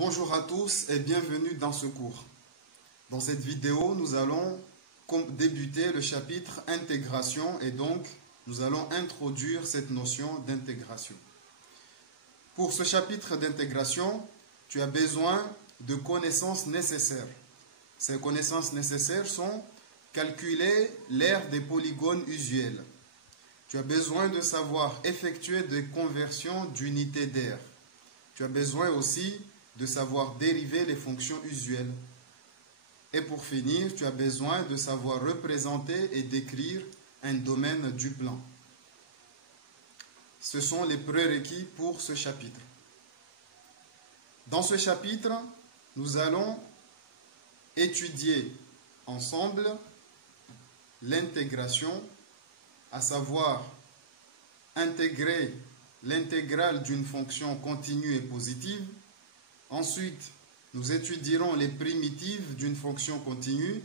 Bonjour à tous et bienvenue dans ce cours. Dans cette vidéo, nous allons débuter le chapitre intégration et donc nous allons introduire cette notion d'intégration. Pour ce chapitre d'intégration, tu as besoin de connaissances nécessaires. Ces connaissances nécessaires sont calculer l'aire des polygones usuels. Tu as besoin de savoir effectuer des conversions d'unités d'aire. Tu as besoin aussi de savoir dériver les fonctions usuelles. Et pour finir, tu as besoin de savoir représenter et décrire un domaine du plan. Ce sont les prérequis pour ce chapitre. Dans ce chapitre, nous allons étudier ensemble l'intégration, à savoir intégrer l'intégrale d'une fonction continue et positive. Ensuite, nous étudierons les primitives d'une fonction continue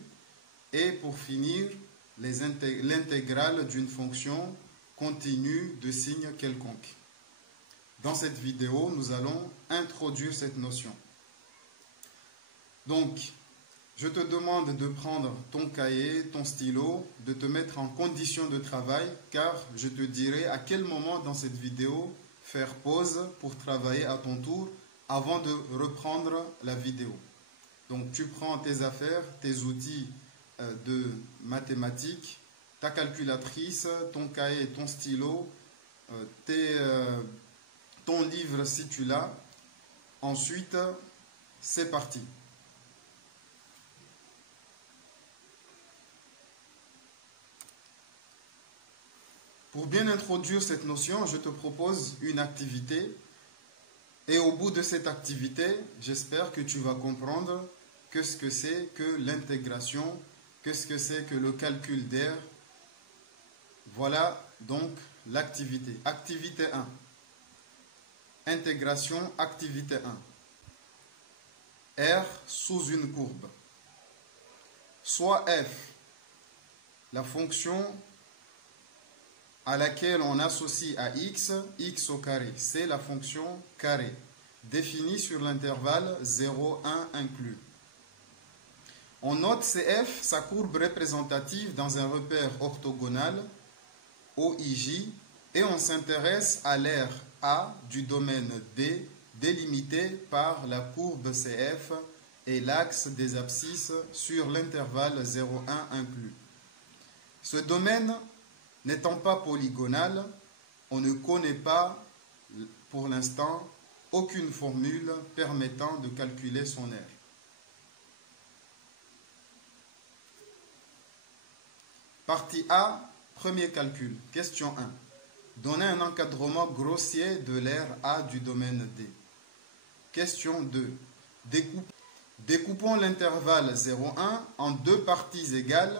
et pour finir, l'intégrale d'une fonction continue de signe quelconque. Dans cette vidéo, nous allons introduire cette notion. Donc, je te demande de prendre ton cahier, ton stylo, de te mettre en condition de travail, car je te dirai à quel moment dans cette vidéo faire pause pour travailler à ton tour avant de reprendre la vidéo. Donc tu prends tes affaires, tes outils de mathématiques, ta calculatrice, ton cahier, ton stylo, ton livre si tu l'as. Ensuite, c'est parti. Pour bien introduire cette notion, je te propose une activité. Et au bout de cette activité, j'espère que tu vas comprendre ce que c'est que l'intégration, ce que c'est que le calcul d'aire. Voilà donc l'activité. Activité 1. Intégration, activité 1. R sous une courbe. Soit f, la fonction à laquelle on associe à x au carré. C'est la fonction carré, définie sur l'intervalle 0, 1 inclus. On note CF, sa courbe représentative dans un repère orthogonal, OIJ, et on s'intéresse à l'aire A du domaine D, délimité par la courbe CF et l'axe des abscisses sur l'intervalle 0, 1 inclus. Ce domaine n'étant pas polygonal, on ne connaît pas, pour l'instant, aucune formule permettant de calculer son aire. Partie A, premier calcul. Question 1. Donnez un encadrement grossier de l'aire A du domaine D. Question 2. Découpons l'intervalle 0,1 en deux parties égales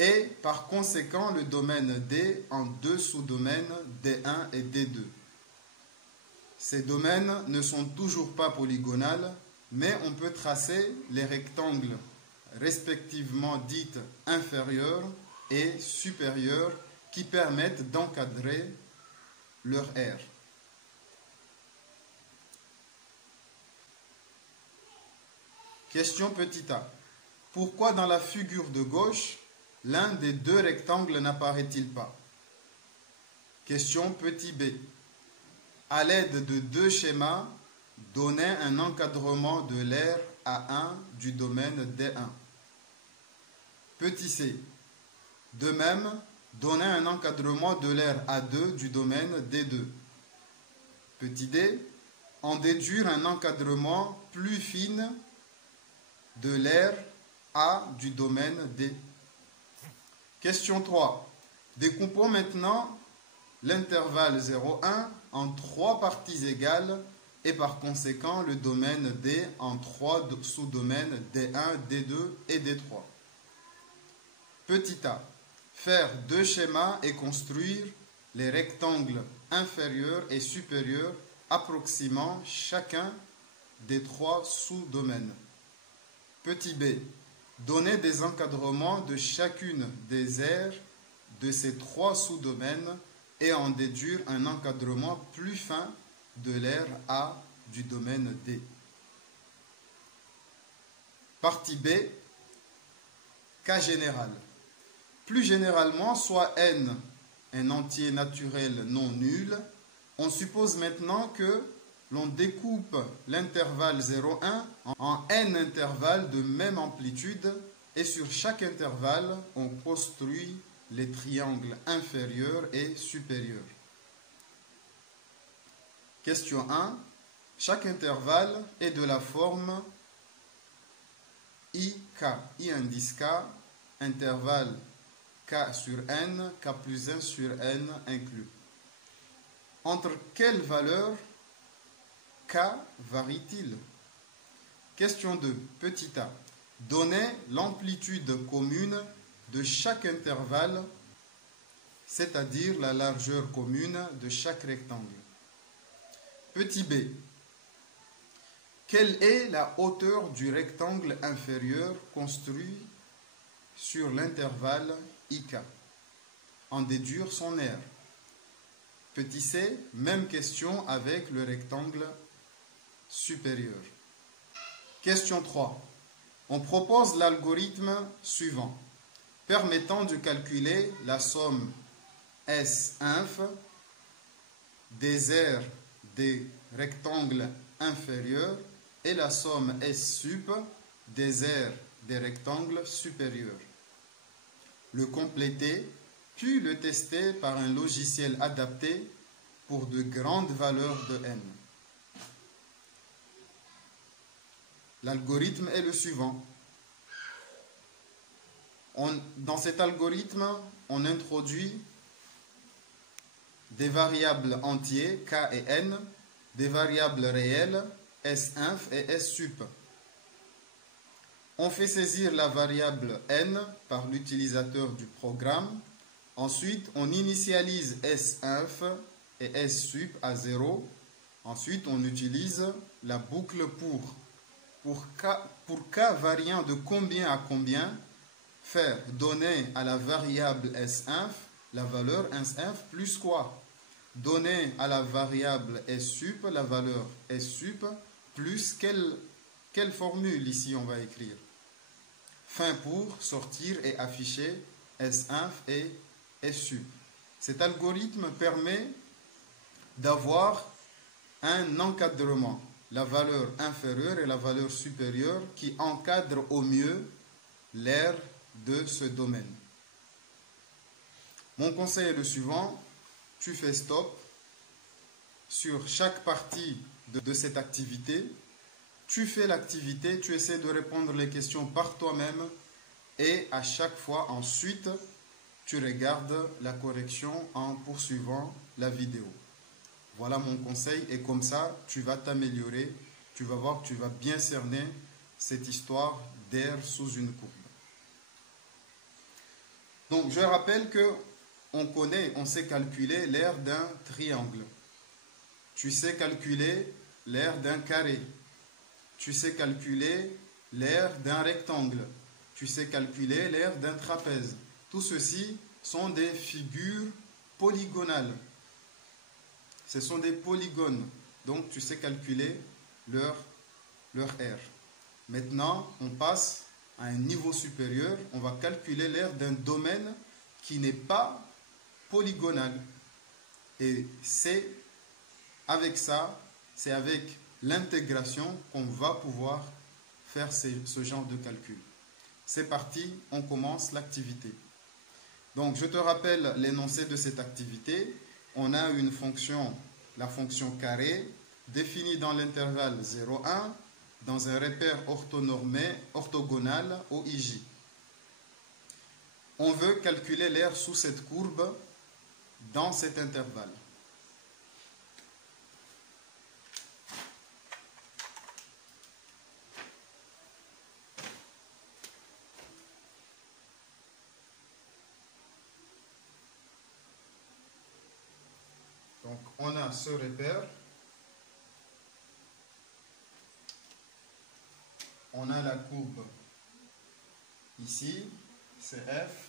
et par conséquent le domaine D en deux sous-domaines D1 et D2. Ces domaines ne sont toujours pas polygonales, mais on peut tracer les rectangles respectivement dits inférieurs et supérieurs qui permettent d'encadrer leur aire. Question petit a. Pourquoi dans la figure de gauche, l'un des deux rectangles n'apparaît-il pas? Question petit b. À l'aide de deux schémas, donnez un encadrement de l'aire A1 du domaine D1. Petit c. De même, donnez un encadrement de l'aire A2 du domaine D2. Petit d. En déduire un encadrement plus fin de l'aire A du domaine D. Question 3. Découpons maintenant l'intervalle 0,1 en trois parties égales et par conséquent le domaine D en trois sous-domaines D1, D2 et D3. Petit a. Faire deux schémas et construire les rectangles inférieurs et supérieurs approximant chacun des trois sous-domaines. Petit b. Donner des encadrements de chacune des aires de ces trois sous-domaines et en déduire un encadrement plus fin de l'aire A du domaine D. Partie B, cas général. Plus généralement, soit n un entier naturel non nul, on suppose maintenant que l'on découpe l'intervalle 0,1 en n intervalles de même amplitude et sur chaque intervalle, on construit les triangles inférieurs et supérieurs. Question 1. Chaque intervalle est de la forme IK, I indice K, intervalle K sur N, K plus 1 sur N inclus. Entre quelles valeurs K varie-t-il? Question 2. Petit a. Donnez l'amplitude commune de chaque intervalle, c'est-à-dire la largeur commune de chaque rectangle. Petit b. Quelle est la hauteur du rectangle inférieur construit sur l'intervalle IK? En déduire son aire. Petit c. Même question avec le rectangle supérieur. Question 3. On propose l'algorithme suivant, permettant de calculer la somme S-inf des aires des rectangles inférieurs et la somme S-sup des aires des rectangles supérieurs. Le compléter, puis le tester par un logiciel adapté pour de grandes valeurs de n. L'algorithme est le suivant. Dans cet algorithme, on introduit des variables entiers, k et n, des variables réelles, S-inf et S-sup. On fait saisir la variable n par l'utilisateur du programme. Ensuite, on initialise S-inf et S-sup à 0. Ensuite, on utilise la boucle pour k variant de combien à combien, faire donner à la variable S-inf la valeur S-inf plus quoi? Donner à la variable S-sup la valeur S-sup plus quelle formule ici on va écrire? Fin pour sortir et afficher S-inf et S-sup. Cet algorithme permet d'avoir un encadrement, la valeur inférieure et la valeur supérieure qui encadre au mieux l'aire de ce domaine. Mon conseil est le suivant, tu fais stop sur chaque partie de cette activité, tu fais l'activité, tu essaies de répondre les questions par toi-même et à chaque fois ensuite, tu regardes la correction en poursuivant la vidéo. Voilà mon conseil et comme ça, tu vas t'améliorer, tu vas voir que tu vas bien cerner cette histoire d'air sous une courbe. Donc, je rappelle que on sait calculer l'aire d'un triangle. Tu sais calculer l'aire d'un carré. Tu sais calculer l'aire d'un rectangle. Tu sais calculer l'aire d'un trapèze. Tout ceci sont des figures polygonales. Ce sont des polygones. Donc, tu sais calculer leur aire. Maintenant, on passe à un niveau supérieur. On va calculer l'aire d'un domaine qui n'est pas polygonal. Et c'est avec ça, c'est avec l'intégration qu'on va pouvoir faire ce genre de calcul. C'est parti, on commence l'activité. Donc, je te rappelle l'énoncé de cette activité. On a une fonction, la fonction carré, définie dans l'intervalle 0,1 dans un repère orthogonal OIJ. On veut calculer l'aire sous cette courbe dans cet intervalle. Donc, on a ce repère. On a la courbe ici, c'est F.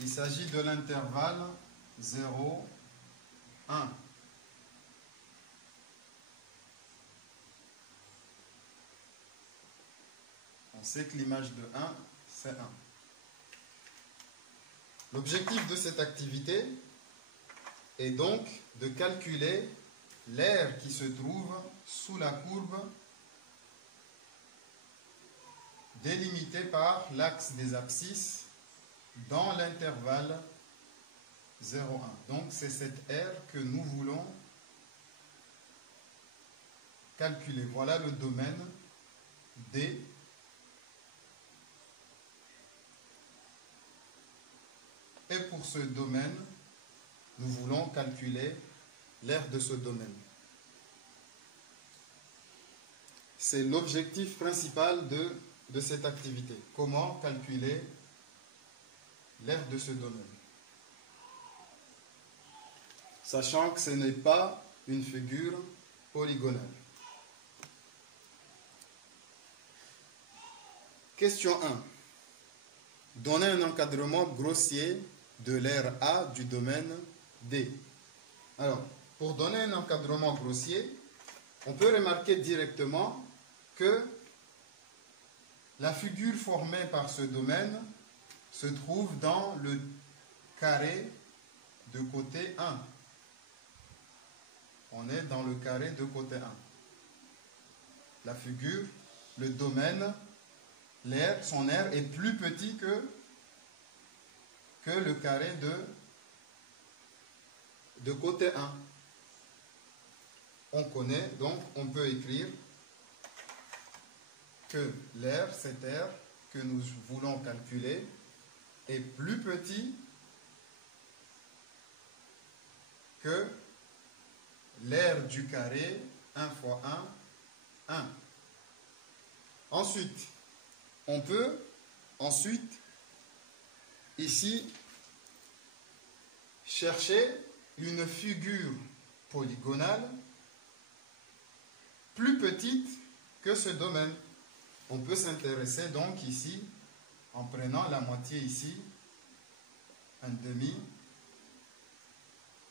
Il s'agit de l'intervalle 0, 1. On sait que l'image de 1, c'est 1. L'objectif de cette activité est donc de calculer l'aire qui se trouve sous la courbe délimitée par l'axe des abscisses dans l'intervalle 0,1. Donc c'est cette aire que nous voulons calculer. Voilà le domaine D. Et pour ce domaine, nous voulons calculer l'aire de ce domaine. C'est l'objectif principal de cette activité. Comment calculer l'aire de ce domaine? Sachant que ce n'est pas une figure polygonale. Question 1. Donnez un encadrement grossier de l'aire A du domaine D. Alors, pour donner un encadrement grossier, on peut remarquer directement que la figure formée par ce domaine se trouve dans le carré de côté 1. On est dans le carré de côté 1. La figure, le domaine, l'aire, son aire est plus petit que le carré de côté 1. On connaît, donc on peut écrire que l'aire, cette aire que nous voulons calculer, est plus petit que l'aire du carré 1 fois 1, 1. Ensuite, on peut ici chercher une figure polygonale plus petite que ce domaine. On peut s'intéresser donc ici, en prenant la moitié ici, un demi,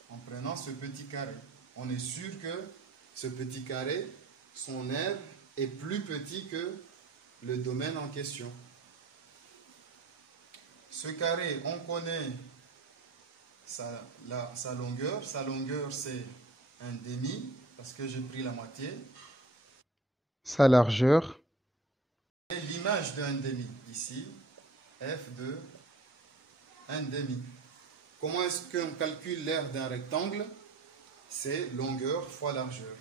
en prenant ce petit carré. On est sûr que ce petit carré, son aire est plus petit que le domaine en question. Ce carré, on connaît sa longueur. Sa longueur, c'est un demi, parce que j'ai pris la moitié. Sa largeur. Et l'image de 1 demi, ici, f de 1 demi. Comment est-ce qu'on calcule l'aire d'un rectangle? C'est longueur fois largeur.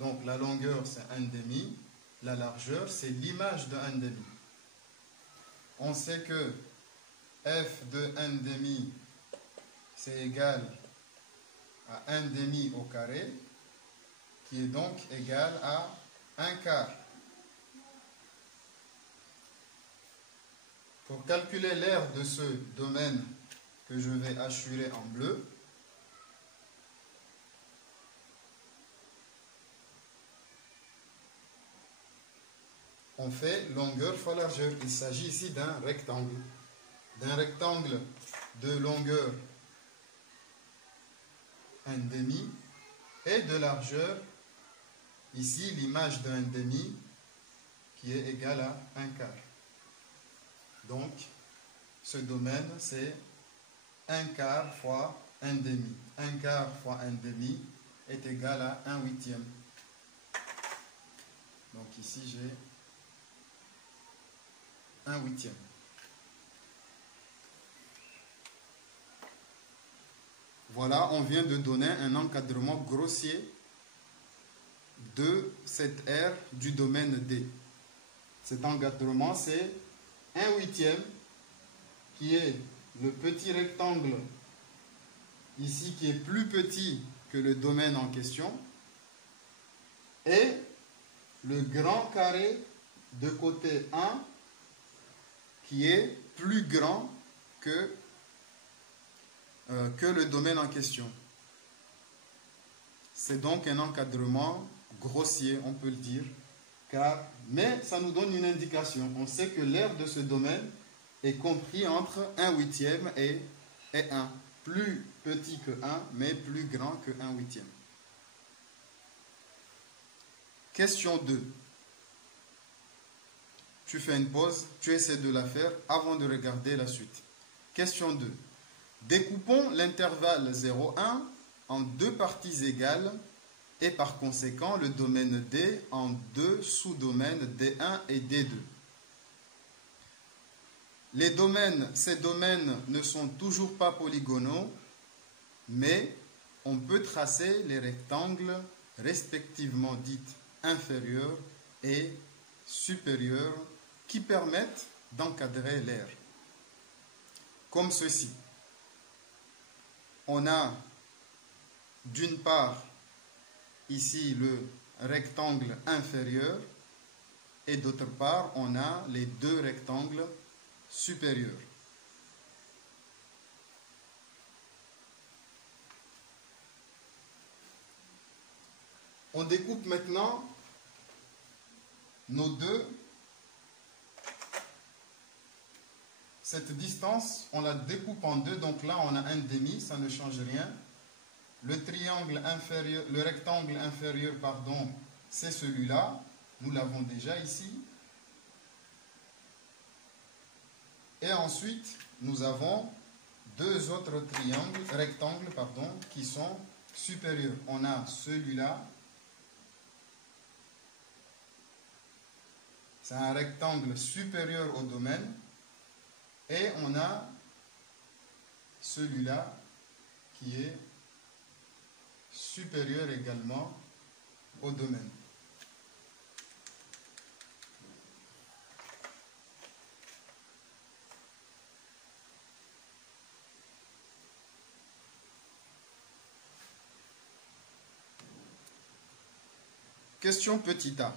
Donc la longueur, c'est 1 demi. La largeur, c'est l'image de 1 demi. On sait que f de 1 demi, c'est égal à 1 demi au carré, qui est donc égal à 1 quart. Pour calculer l'aire de ce domaine que je vais hachurer en bleu, on fait longueur fois largeur. Il s'agit ici d'un rectangle. D'un rectangle de longueur 1 demi et de largeur, ici l'image de 1 demi qui est égale à 1 quart. Donc, ce domaine, c'est 1 quart fois 1 demi. 1 quart fois 1 demi est égal à 1 huitième. Donc ici, j'ai 1 huitième. Voilà, on vient de donner un encadrement grossier de cette aire du domaine D. Cet encadrement, c'est 1 huitième, qui est le petit rectangle ici, qui est plus petit que le domaine en question, et le grand carré de côté 1, qui est plus grand que le domaine en question. C'est donc un encadrement grossier, on peut le dire, mais ça nous donne une indication. On sait que l'aire de ce domaine est compris entre 1 huitième et 1. Plus petit que 1, mais plus grand que 1 huitième. Question 2. tu fais une pause, tu essaies de la faire avant de regarder la suite. Question 2. Découpons l'intervalle 0,1 en deux parties égales et par conséquent le domaine D en deux sous-domaines D1 et D2. Ces domaines ne sont toujours pas polygonaux, mais on peut tracer les rectangles respectivement dits inférieurs et supérieurs qui permettent d'encadrer l'aire. Comme ceci. On a d'une part ici le rectangle inférieur et d'autre part on a les deux rectangles supérieurs. On découpe maintenant nos deux. Cette distance, on la découpe en deux, donc là on a un demi, ça ne change rien. Le triangle inférieur, le rectangle inférieur, pardon, c'est celui-là. Nous l'avons déjà ici. Et ensuite, nous avons deux autres rectangles, qui sont supérieurs. On a celui-là. C'est un rectangle supérieur au domaine. Et on a celui-là qui est supérieur également au domaine. Question petit a.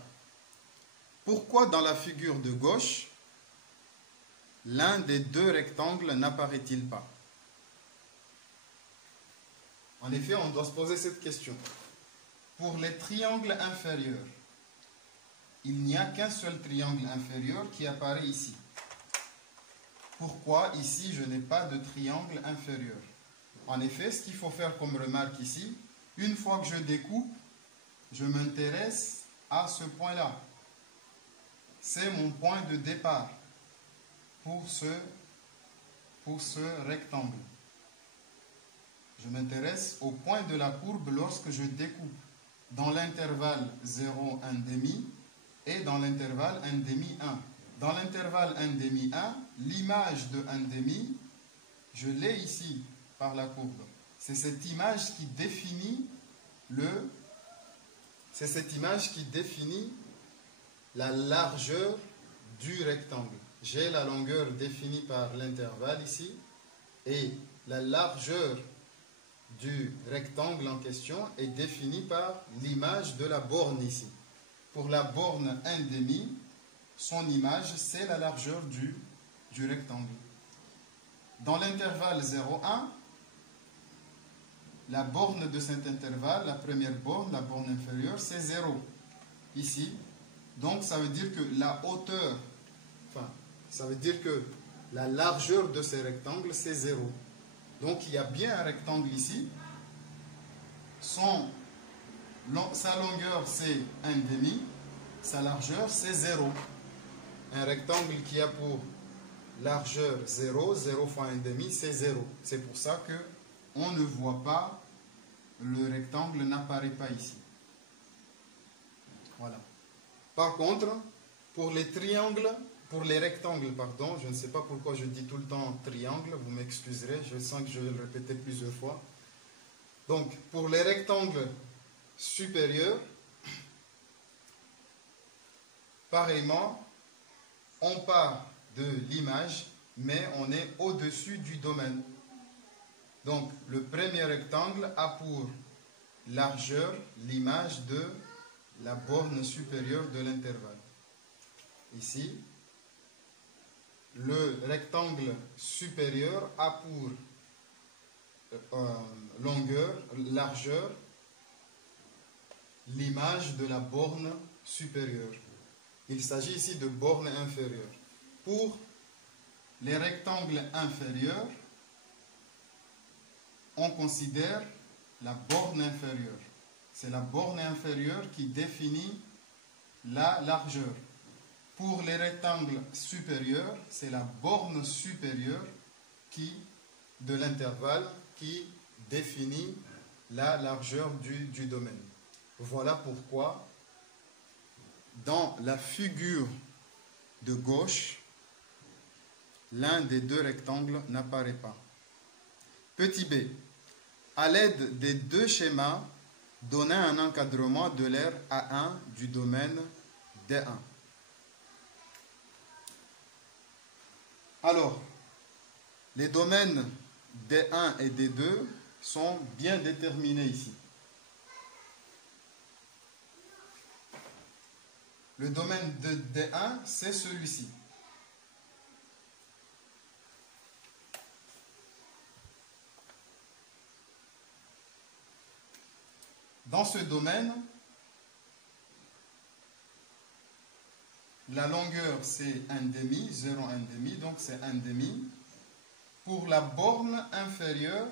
Pourquoi dans la figure de gauche, l'un des deux rectangles n'apparaît-il pas? En effet, on doit se poser cette question. Pour les triangles inférieurs, il n'y a qu'un seul triangle inférieur qui apparaît ici. Pourquoi ici je n'ai pas de triangle inférieur? En effet, ce qu'il faut faire comme remarque ici, une fois que je découpe, je m'intéresse à ce point-là. C'est mon point de départ pour ce rectangle. Je m'intéresse au point de la courbe lorsque je découpe dans l'intervalle 0, 1 demi et dans l'intervalle 1 demi, 1. Dans l'intervalle 1 demi, 1, l'image de 1 demi, je l'ai ici par la courbe. C'est cette image qui définit la largeur du rectangle. J'ai la longueur définie par l'intervalle ici et la largeur du rectangle en question est définie par l'image de la borne ici. Pour la borne 1 demi, son image c'est la largeur du rectangle. Dans l'intervalle 0,1, la borne de cet intervalle, la première borne, la borne inférieure, c'est 0 ici. Donc ça veut dire que la largeur de ces rectangles c'est 0. Donc il y a bien un rectangle ici. Sa longueur c'est 1 demi, sa largeur c'est 0. Un rectangle qui a pour largeur 0, 0 fois 1 demi c'est 0. C'est pour ça que on ne voit pas, le rectangle n'apparaît pas ici. Voilà. Par contre, pour les rectangles, je ne sais pas pourquoi je dis tout le temps triangle, vous m'excuserez, je sens que je vais le répéter plusieurs fois. Donc, pour les rectangles supérieurs, pareillement, on part de l'image, mais on est au-dessus du domaine. Donc, le premier rectangle a pour largeur l'image de la borne supérieure de l'intervalle. Ici, le rectangle supérieur a pour largeur, l'image de la borne supérieure. Il s'agit ici de borne inférieure. Pour les rectangles inférieurs, on considère la borne inférieure. C'est la borne inférieure qui définit la largeur. Pour les rectangles supérieurs, c'est la borne supérieure de l'intervalle qui définit la largeur du domaine. Voilà pourquoi, dans la figure de gauche, l'un des deux rectangles n'apparaît pas. Petit b. À l'aide des deux schémas, donnez un encadrement de l'aire A1 du domaine D1. Alors, les domaines D1 et D2 sont bien déterminés ici. Le domaine de D1, c'est celui-ci. Dans ce domaine, la longueur c'est 1,5, 0,1, donc c'est 1,5. Pour la borne inférieure,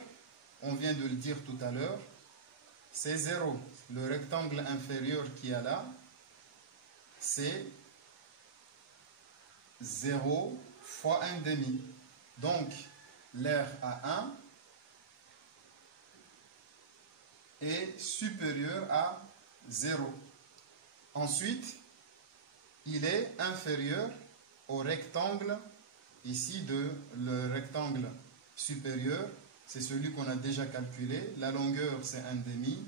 on vient de le dire tout à l'heure, c'est 0. Le rectangle inférieur qu'il y a là, c'est 0 fois 1,5. Donc, l'aire A1 est supérieur à 0. Ensuite, il est inférieur au rectangle, ici le rectangle supérieur, c'est celui qu'on a déjà calculé. La longueur c'est 1,5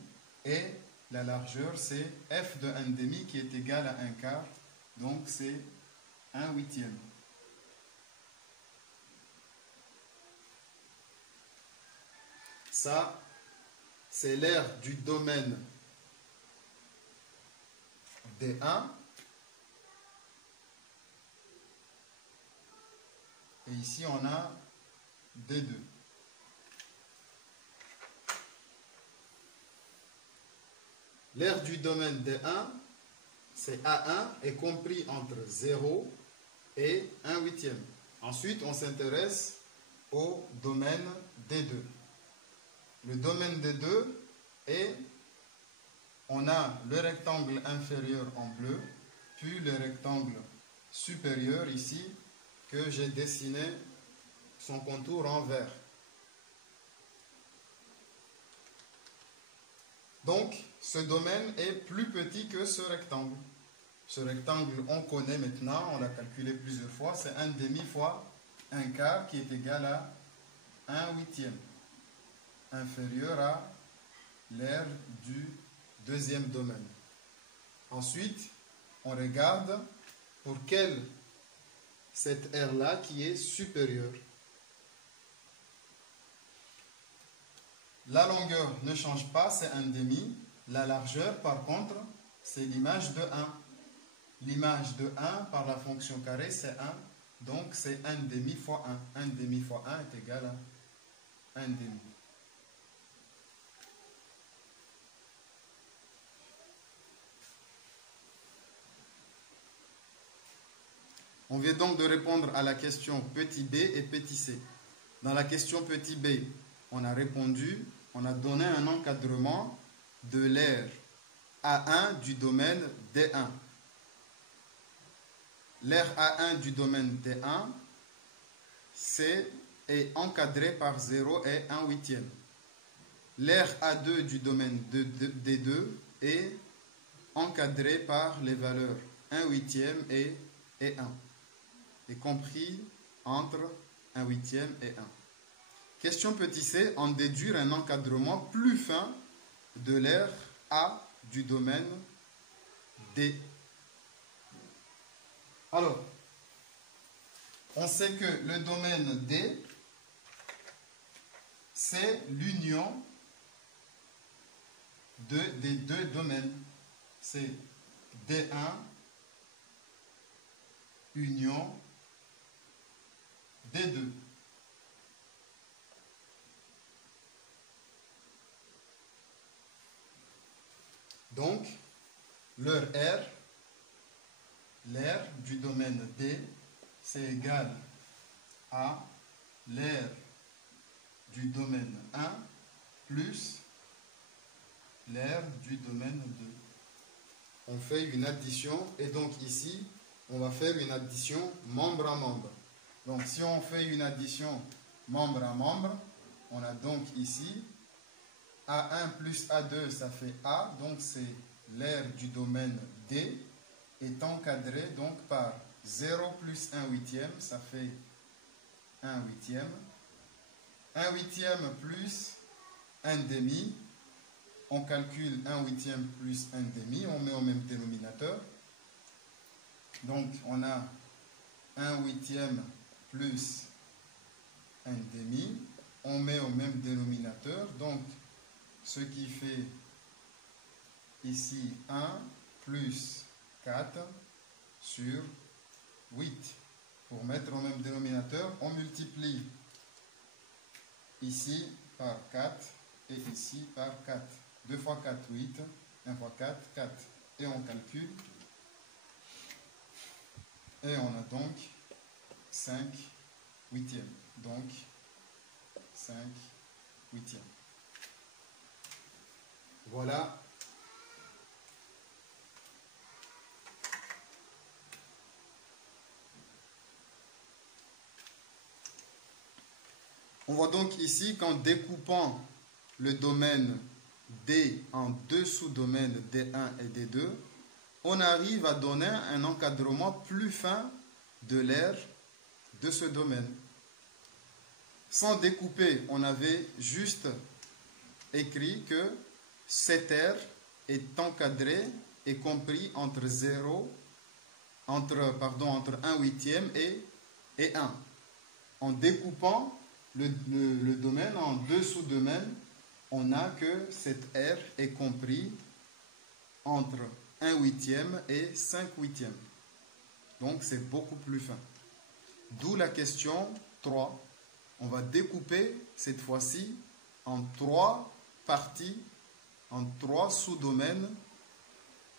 et la largeur c'est f de 1,5 qui est égal à 1/4, donc c'est 1/8. Ça, c'est l'aire du domaine D1. Et ici, on a D2. L'aire du domaine D1, c'est A1, est compris entre 0 et 1/8. Ensuite, on s'intéresse au domaine D2. Le domaine D2 est, on a le rectangle inférieur en bleu, puis le rectangle supérieur ici, que j'ai dessiné son contour en vert. Donc, ce domaine est plus petit que ce rectangle. Ce rectangle, on connaît maintenant, on l'a calculé plusieurs fois, c'est 1,5 fois 1/4 qui est égal à 1/8, inférieur à l'aire du deuxième domaine. Ensuite, on regarde pour quelle cette aire-là qui est supérieure. La longueur ne change pas, c'est 1,5. La largeur, par contre, c'est l'image de 1. L'image de 1 par la fonction carré, c'est 1. Donc, c'est 1,5 fois 1. 1,5 fois 1 est égal à 1,5. On vient donc de répondre à la question petit b et petit c. Dans la question petit b, on a répondu, on a donné un encadrement de l'aire A1 du domaine D1. L'aire A1 du domaine D1 est encadrée par 0 et 1/8. L'aire A2 du domaine D2 est encadrée par les valeurs 1/8 et 1. Est compris entre 1/8 et 1. Question petit c, en déduire un encadrement plus fin de l'aire A du domaine D. Alors, on sait que le domaine D, c'est l'union des deux domaines. C'est D1 union D2. Donc, leur R, l'aire du domaine D, c'est égal à l'aire du domaine 1 plus l'aire du domaine 2. On fait une addition et donc ici, on va faire une addition membre à membre. Donc si on fait une addition membre à membre, on a donc ici A1 plus A2, ça fait A, donc c'est l'aire du domaine D, est encadré donc par 0 plus 1 huitième, ça fait 1 huitième. 1 huitième plus 1 demi, on calcule 1 huitième plus 1 demi, on met au même dénominateur. Donc on a 1 huitième plus 1 demi, on met au même dénominateur. Donc ce qui fait ici 1 plus 4 sur 8. Pour mettre au même dénominateur, on multiplie ici par 4 et ici par 4. 2 fois 4, 8. 1 fois 4, 4. Et on calcule. Et on a donc 5 huitièmes. Donc 5 huitièmes. Voilà. On voit donc ici qu'en découpant le domaine D en deux sous-domaines D1 et D2, on arrive à donner un encadrement plus fin de l'aire de ce domaine. Sans découper, on avait juste écrit que cette aire est encadrée et compris entre 1 huitième et 1. En découpant le domaine en deux sous-domaines, on a que cette aire est comprise entre 1 huitième et 5 huitièmes. Donc c'est beaucoup plus fin. D'où la question 3. On va découper cette fois-ci en 3 parties, en 3 sous-domaines.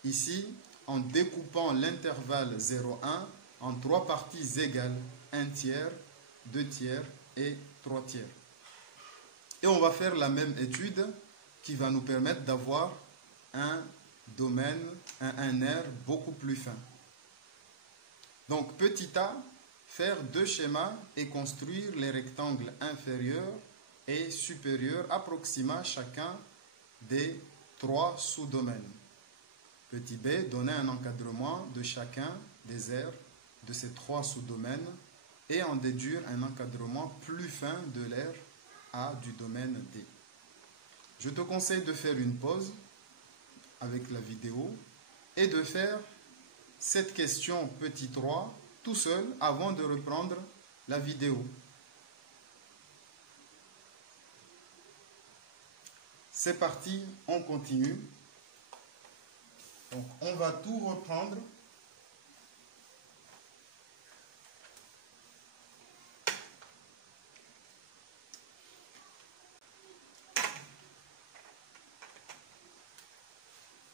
Ici, en découpant l'intervalle 0,1 en 3 parties égales, 1 tiers, 2 tiers et 3 tiers. Et on va faire la même étude qui va nous permettre d'avoir un domaine, un aire beaucoup plus fin. Donc petit a, faire 2 schémas et construire les rectangles inférieurs et supérieurs approximant chacun des 3 sous-domaines. Petit b, donner un encadrement de chacun des aires de ces 3 sous-domaines et en déduire un encadrement plus fin de l'aire A du domaine D. Je te conseille de faire une pause avec la vidéo et de faire cette question petit 3 tout seul avant de reprendre la vidéo. C'est parti, on continue. Donc on va tout reprendre.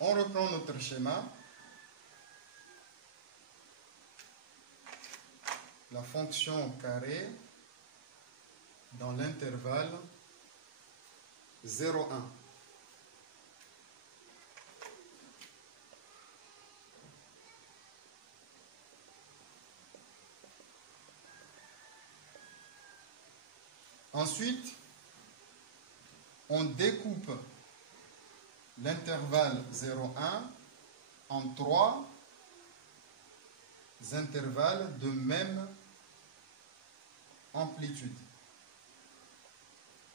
On reprend notre schéma. La fonction carré dans l'intervalle 0,1. Ensuite, on découpe l'intervalle 0,1 en 3 intervalles de même amplitude.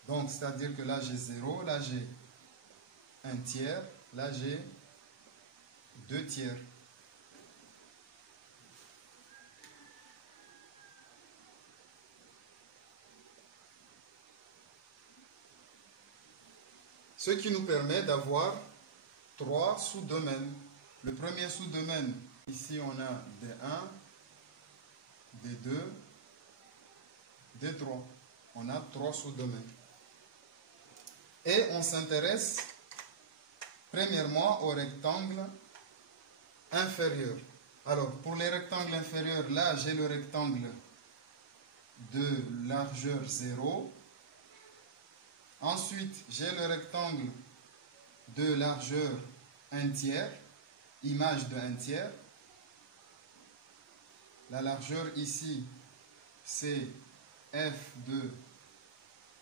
Donc, c'est-à-dire que là j'ai 0, là j'ai 1 tiers, là j'ai 2 tiers. Ce qui nous permet d'avoir 3 sous-domaines. Le premier sous-domaine, ici on a D1, D2, D3. On a 3 sous-domaines. Et on s'intéresse premièrement au rectangle inférieur. Alors, pour les rectangles inférieurs, là j'ai le rectangle de largeur 0. Ensuite, j'ai le rectangle de largeur 1 tiers, image de 1 tiers. La largeur ici, c'est f de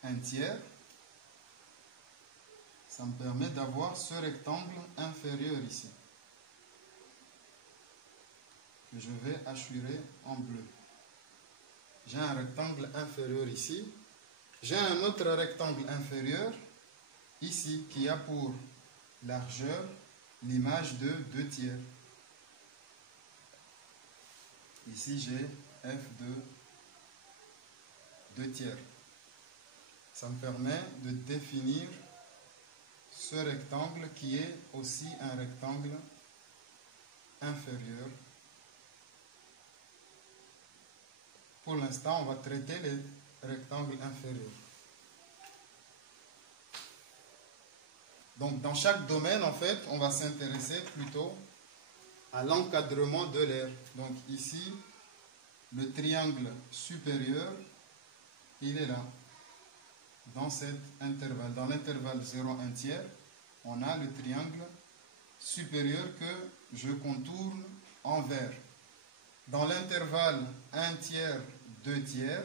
1 tiers. Ça me permet d'avoir ce rectangle inférieur ici, que je vais hachurer en bleu. J'ai un rectangle inférieur ici. J'ai un autre rectangle inférieur ici qui a pour largeur l'image de 2 tiers. Ici, j'ai f de 2 tiers. Ça me permet de définir ce rectangle qui est aussi un rectangle inférieur. Pour l'instant, on va traiter les rectangles inférieurs. Donc, dans chaque domaine, en fait, on va s'intéresser plutôt à l'encadrement de l'aire. Donc, ici, le triangle supérieur, il est là, dans cet intervalle. Dans l'intervalle 0,1 tiers, on a le triangle supérieur que je contourne en vert. Dans l'intervalle 1 tiers, 2 tiers,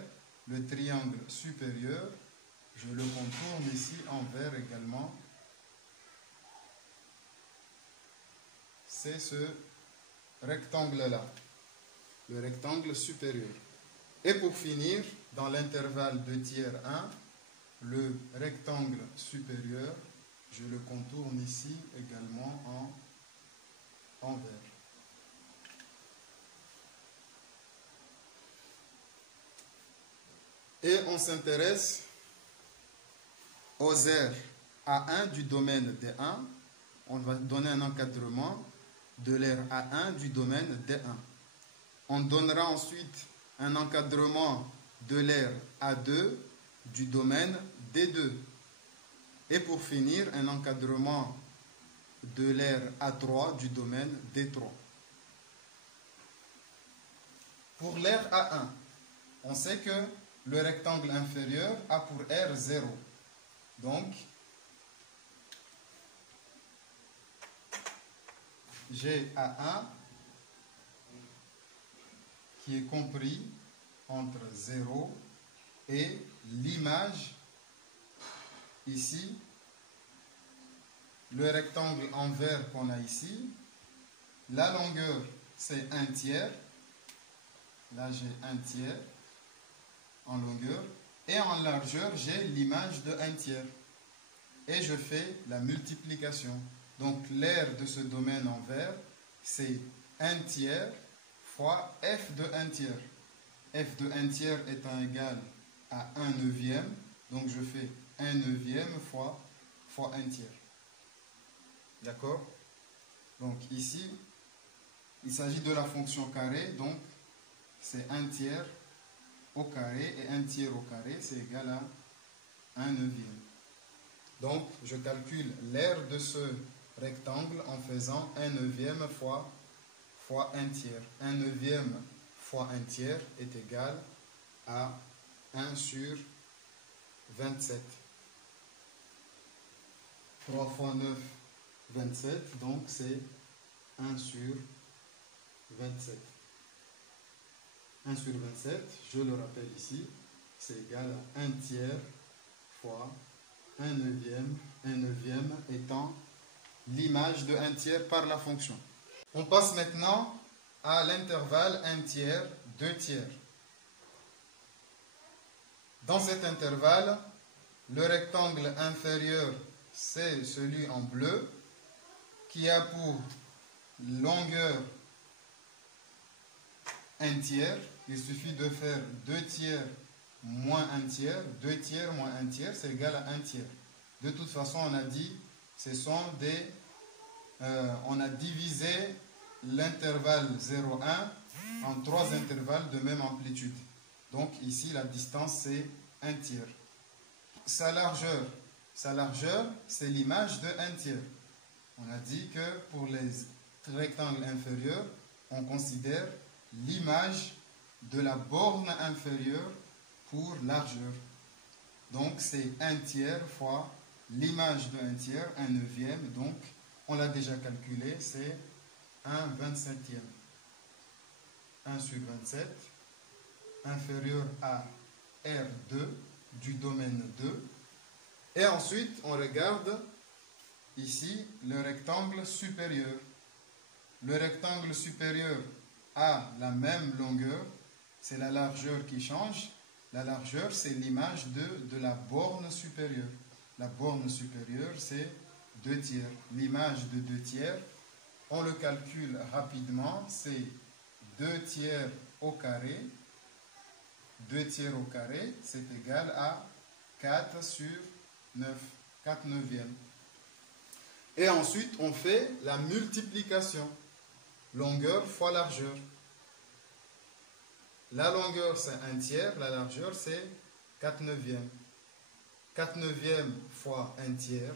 le triangle supérieur, je le contourne ici en vert également. C'est ce rectangle-là, le rectangle supérieur. Et pour finir, dans l'intervalle 2 tiers 1, le rectangle supérieur, je le contourne ici également en vert. Et on s'intéresse aux aires A1 du domaine D1. On va donner un encadrement de l'aire A1 du domaine D1. On donnera ensuite un encadrement de l'aire A2 du domaine D2. Et pour finir, un encadrement de l'aire A3 du domaine D3. Pour l'aire A1, on sait que le rectangle inférieur a pour aire 0. Donc, j'ai A1 qui est compris entre 0 et l'image ici, le rectangle en vert qu'on a ici. La longueur, c'est 1 tiers. Là, j'ai 1 tiers en longueur. Et en largeur, j'ai l'image de 1 tiers. Et je fais la multiplication. Donc, l'aire de ce domaine en vert, c'est 1 tiers fois f de 1 tiers. F de 1 tiers étant égal à 1 neuvième. Donc, je fais 1 neuvième fois 1 tiers. D'accord? Donc, ici, il s'agit de la fonction carré. Donc, c'est 1 tiers au carré. Et 1 tiers au carré, c'est égal à 1 neuvième. Donc, je calcule l'aire de ce rectangle en faisant 1 neuvième fois 1 tiers. 1 neuvième fois 1 tiers est égal à 1 sur 27. 3 fois 9, 27. Donc, c'est 1 sur 27. 1 sur 27, je le rappelle ici, c'est égal à 1 tiers fois 1 neuvième étant l'image de 1 tiers par la fonction. On passe maintenant à l'intervalle 1 tiers, 2 tiers. Dans cet intervalle, le rectangle inférieur, c'est celui en bleu, qui a pour longueur 1 tiers. Il suffit de faire 2 tiers moins 1 tiers. 2 tiers moins 1 tiers, c'est égal à 1 tiers. De toute façon, on a dit, on a divisé l'intervalle 0,1 en 3 intervalles de même amplitude. Donc ici, la distance, c'est 1 tiers. Sa largeur, c'est l'image de 1 tiers. On a dit que pour les rectangles inférieurs, on considère l'image de la borne inférieure pour largeur. Donc c'est 1 tiers fois l'image de 1 tiers, 1 neuvième. Donc on l'a déjà calculé, c'est 1 27e. 1 sur 27 inférieur à R2 du domaine 2. Et ensuite, on regarde ici le rectangle supérieur. Le rectangle supérieur a la même longueur, c'est la largeur qui change. La largeur, c'est l'image de la borne supérieure. La borne supérieure, c'est 2 tiers. L'image de 2 tiers, on le calcule rapidement, c'est 2 tiers au carré. 2 tiers au carré, c'est égal à 4 sur 9, 4 neuvièmes. Et ensuite, on fait la multiplication. Longueur fois largeur. La longueur, c'est 1 tiers, la largeur, c'est 4 neuvièmes. 4 neuvièmes fois 1 tiers,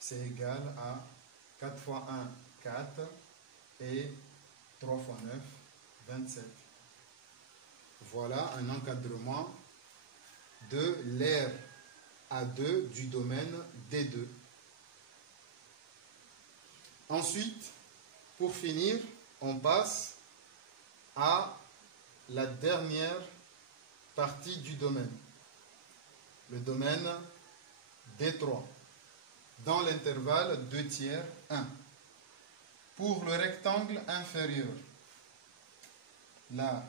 c'est égal à 4 fois 1, 4, et 3 fois 9, 27. Voilà un encadrement de l'aire A2 du domaine D2. Ensuite, pour finir, on passe à la dernière partie du domaine. Le domaine D3. Dans l'intervalle 2 tiers 1. Pour le rectangle inférieur, la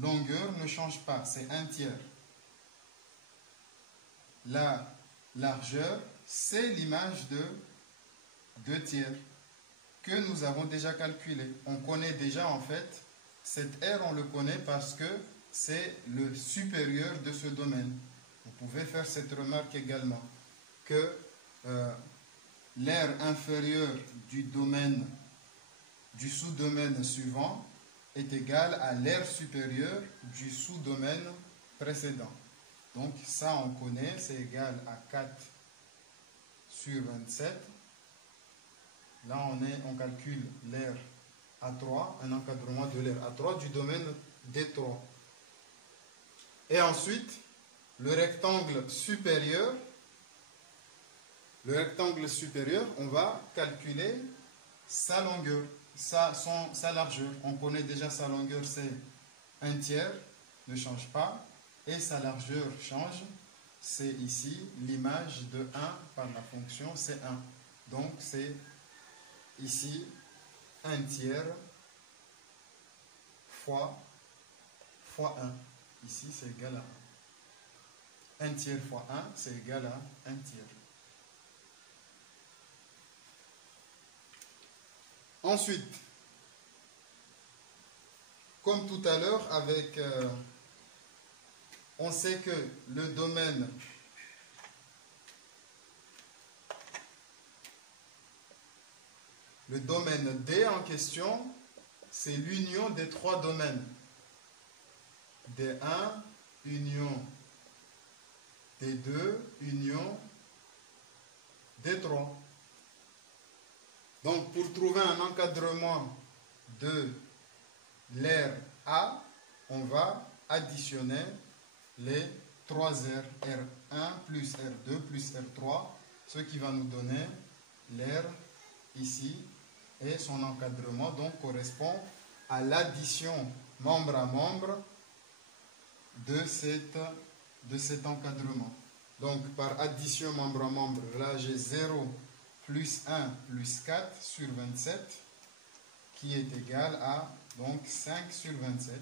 longueur ne change pas, c'est 1 tiers. La largeur, c'est l'image de 2 tiers que nous avons déjà calculé. On connaît déjà en fait, cette R on le connaît parce que c'est le supérieur de ce domaine. Vous pouvez faire cette remarque également, que l'aire inférieure du domaine, du sous-domaine suivant est égale à l'aire supérieure du sous-domaine précédent. Donc ça on connaît, c'est égal à 4 sur 27. Là on calcule l'aire A3, un encadrement de l'aire A3 du domaine D3. Et ensuite, le rectangle supérieur, on va calculer sa longueur, sa largeur. On connaît déjà sa longueur, c'est 1 tiers, ne change pas. Et sa largeur change, c'est ici l'image de 1 par la fonction, c'est 1. Donc c'est ici 1 tiers fois 1. Ici c'est égal à 1. 1 tiers fois 1, c'est égal à 1 tiers. Ensuite, comme tout à l'heure, avec on sait que le domaine D en question, c'est l'union des 3 domaines. D1, union D2, union D3. Donc, pour trouver un encadrement de l'aire A, on va additionner les 3 R, R1 plus R2 plus R3, ce qui va nous donner l'aire ici, et son encadrement donc correspond à l'addition membre à membre de cet encadrement. Donc, par addition membre à membre, là j'ai 0 plus 1 plus 4 sur 27 qui est égal à donc 5 sur 27.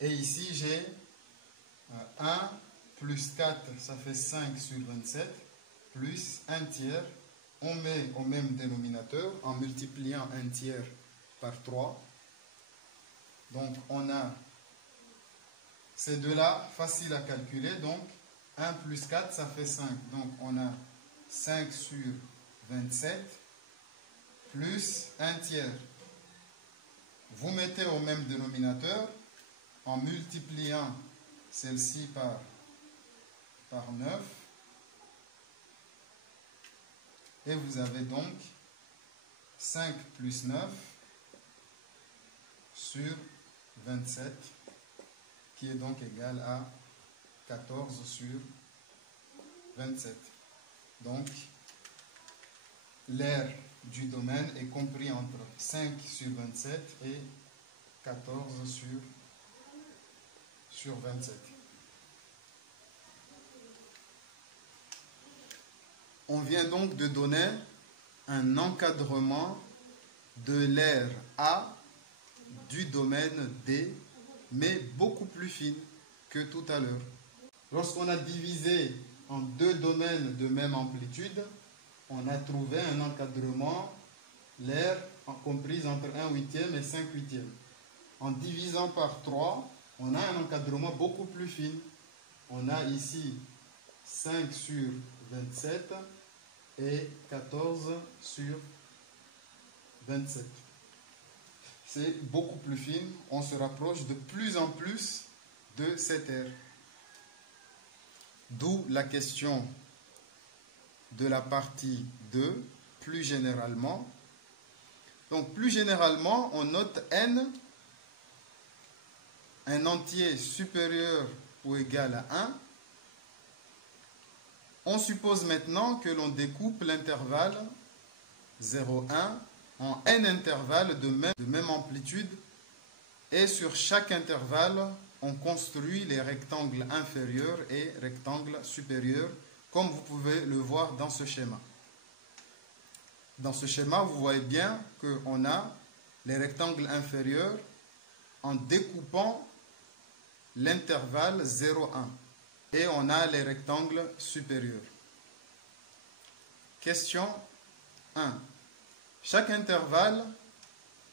Et ici j'ai 1 plus 4, ça fait 5 sur 27, plus 1 tiers. On met au même dénominateur en multipliant 1 tiers par 3. Donc on a ces deux-là, faciles à calculer. Donc 1 plus 4, ça fait 5. Donc on a 5 sur 27 plus 1 tiers. Vous mettez au même dénominateur en multipliant celle-ci par 9. Et vous avez donc 5 plus 9 sur 27, qui est donc égal à 14 sur 27. Donc, l'aire du domaine est compris entre 5 sur 27 et 14 sur 27. On vient donc de donner un encadrement de l'aire A du domaine D, mais beaucoup plus fine que tout à l'heure. Lorsqu'on a divisé en deux domaines de même amplitude, on a trouvé un encadrement, l'aire comprise entre 1/8 et 5/8. En divisant par 3, on a un encadrement beaucoup plus fin. On a ici 5 sur 27 et 14 sur 27. C'est beaucoup plus fin. On se rapproche de plus en plus de cette aire. D'où la question de la partie 2, plus généralement. Donc, plus généralement, on note n, un entier supérieur ou égal à 1. On suppose maintenant que l'on découpe l'intervalle 0,1 en n intervalles de même amplitude et sur chaque intervalle, on construit les rectangles inférieurs et rectangles supérieurs, comme vous pouvez le voir dans ce schéma. Dans ce schéma, vous voyez bien qu'on a les rectangles inférieurs en découpant l'intervalle 0,1 et on a les rectangles supérieurs. Question 1. Chaque intervalle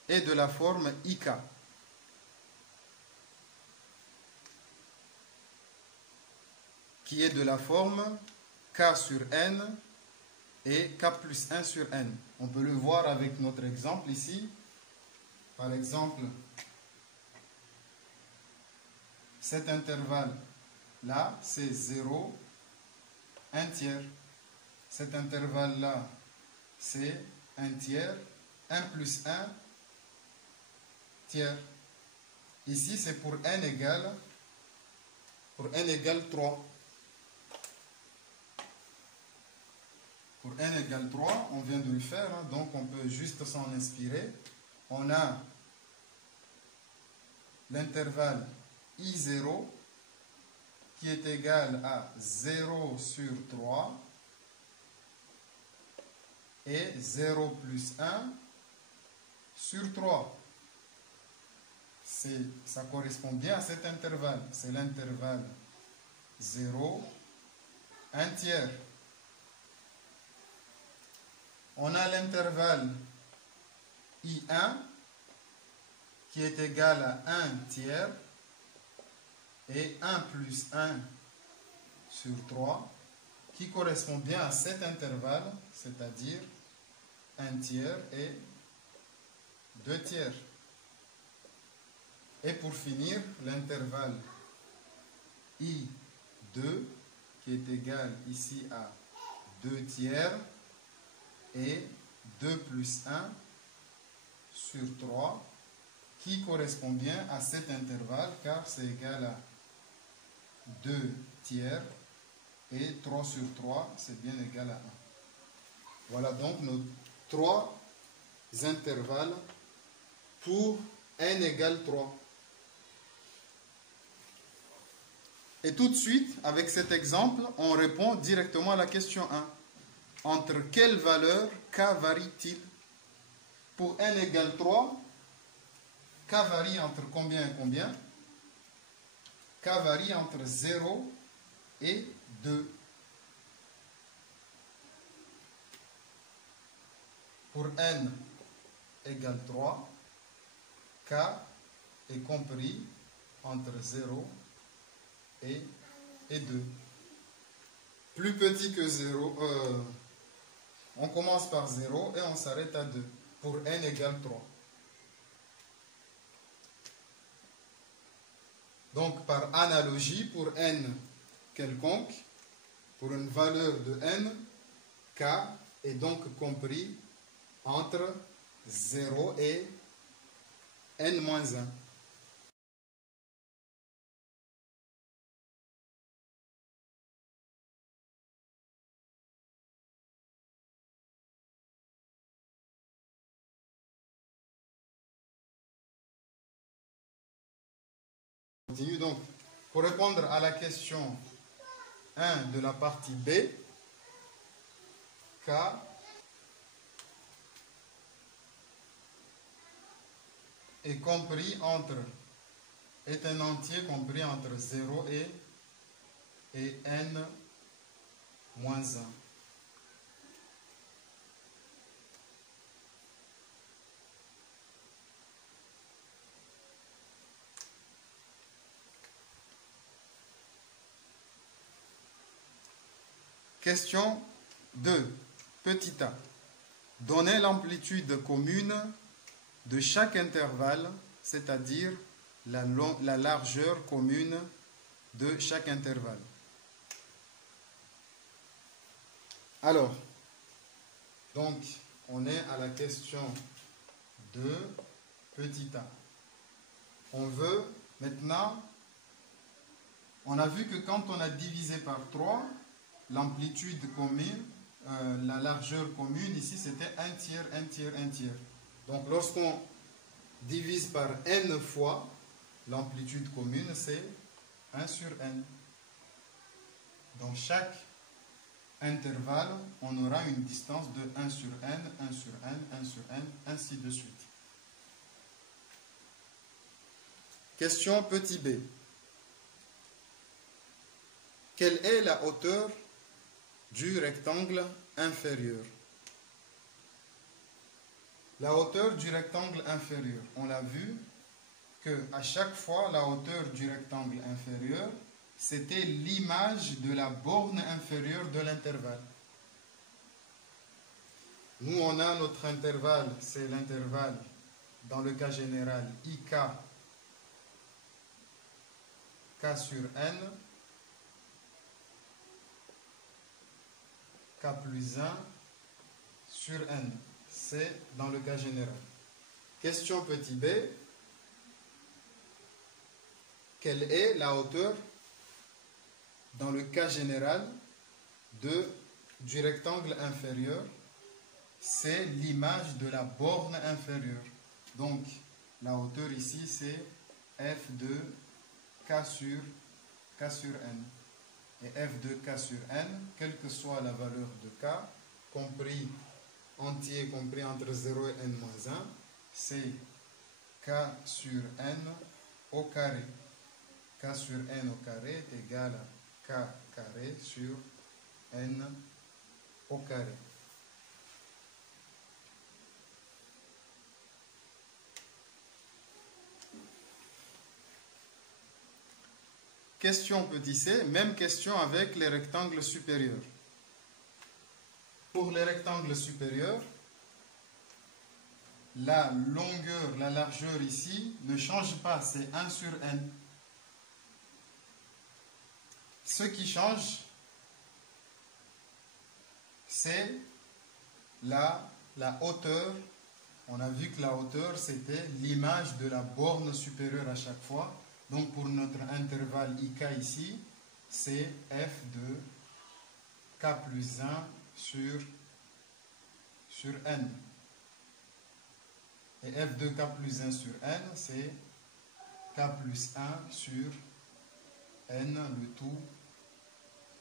est de la forme IK. Qui est de la forme K sur N et K plus 1 sur N. On peut le voir avec notre exemple ici. Par exemple, cet intervalle-là, c'est 0, 1 tiers. Cet intervalle-là, c'est 1 tiers, 1 plus 1 tiers. Ici, c'est pour n égale 3. Pour n égale 3, on vient de le faire, hein, donc on peut juste s'en inspirer. On a l'intervalle I0 qui est égal à 0 sur 3 et 0 plus 1 sur 3. Ça correspond bien à cet intervalle. C'est l'intervalle 0, 1 tiers. On a l'intervalle I1 qui est égal à 1 tiers et 1 plus 1 sur 3 qui correspond bien à cet intervalle, c'est-à-dire 1 tiers et 2 tiers. Et pour finir, l'intervalle I2 qui est égal ici à 2 tiers et 2 plus 1 sur 3 qui correspond bien à cet intervalle car c'est égal à 2 tiers et 3 sur 3 c'est bien égal à 1. Voilà donc nos 3 intervalles pour n égale 3. Et tout de suite, avec cet exemple, on répond directement à la question 1. Entre quelles valeurs k varie-t-il? Pour n égale 3, k varie entre combien et combien? K varie entre 0 et 2. Pour n égale 3, k est compris entre 0 et 2. Plus petit que 0, on commence par 0 et on s'arrête à 2 pour n égale 3. Donc, par analogie, pour n quelconque, pour une valeur de n, k est donc compris entre 0 et n-1. continue donc. Pour répondre à la question 1 de la partie B, K est un entier compris entre 0 et n moins 1. Question 2, petit a. Donnez l'amplitude commune de chaque intervalle, c'est-à-dire la largeur commune de chaque intervalle. Alors, donc, on est à la question 2, petit a. On veut maintenant, on a vu que quand on a divisé par 3, l'amplitude commune, la largeur commune, ici c'était 1 tiers, 1 tiers, 1 tiers. Donc lorsqu'on divise par n fois, l'amplitude commune c'est 1 sur n. Dans chaque intervalle, on aura une distance de 1 sur n, 1 sur n, 1 sur n, ainsi de suite. Question petit b. Quelle est la hauteur du rectangle inférieur? La hauteur du rectangle inférieur, on l'a vu que à chaque fois la hauteur du rectangle inférieur, c'était l'image de la borne inférieure de l'intervalle. Nous, on a notre intervalle, c'est l'intervalle, dans le cas général, IK, K sur N, K plus 1 sur N. C'est dans le cas général. Question petit b. Quelle est la hauteur dans le cas général du rectangle inférieur? C'est l'image de la borne inférieure. Donc, la hauteur ici, c'est f de k sur n. Et f de k sur n, quelle que soit la valeur de k, compris entier compris entre 0 et n moins 1, c'est k sur n au carré. K sur n au carré est égal à k carré sur n au carré. Question petit c, même question avec les rectangles supérieurs. Pour les rectangles supérieurs, la longueur, la largeur ici ne change pas, c'est 1 sur n. Ce qui change, c'est la hauteur. On a vu que la hauteur, c'était l'image de la borne supérieure à chaque fois. Donc pour notre intervalle IK ici, c'est f de k plus 1 sur n. Et f de k plus 1 sur n, c'est k plus 1 sur n, le tout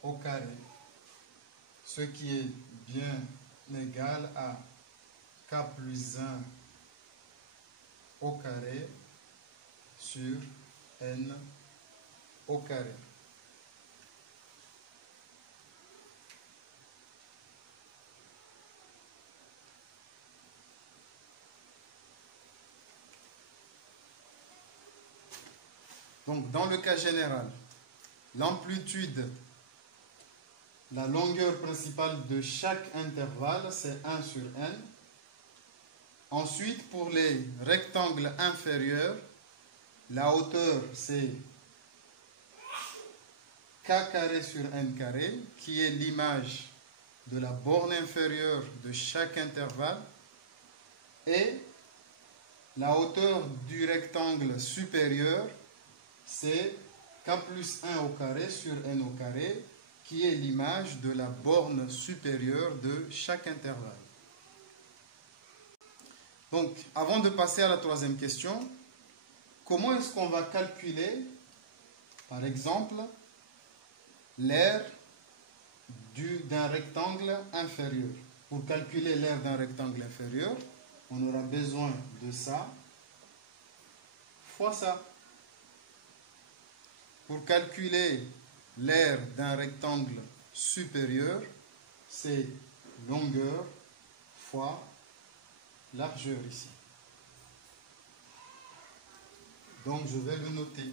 au carré. Ce qui est bien égal à k plus 1 au carré sur n au carré. Donc, dans le cas général, l'amplitude, la longueur principale de chaque intervalle, c'est 1 sur n. Ensuite, pour les rectangles inférieurs, la hauteur, c'est k carré sur n carré, qui est l'image de la borne inférieure de chaque intervalle. Et la hauteur du rectangle supérieur, c'est k plus 1 au carré sur n au carré, qui est l'image de la borne supérieure de chaque intervalle. Donc, avant de passer à la troisième question, comment est-ce qu'on va calculer Par exemple, l'aire d'un rectangle inférieur. Pour calculer l'aire d'un rectangle inférieur, on aura besoin de ça fois ça. Pour calculer l'aire d'un rectangle supérieur, c'est longueur fois largeur ici. Donc je vais le noter.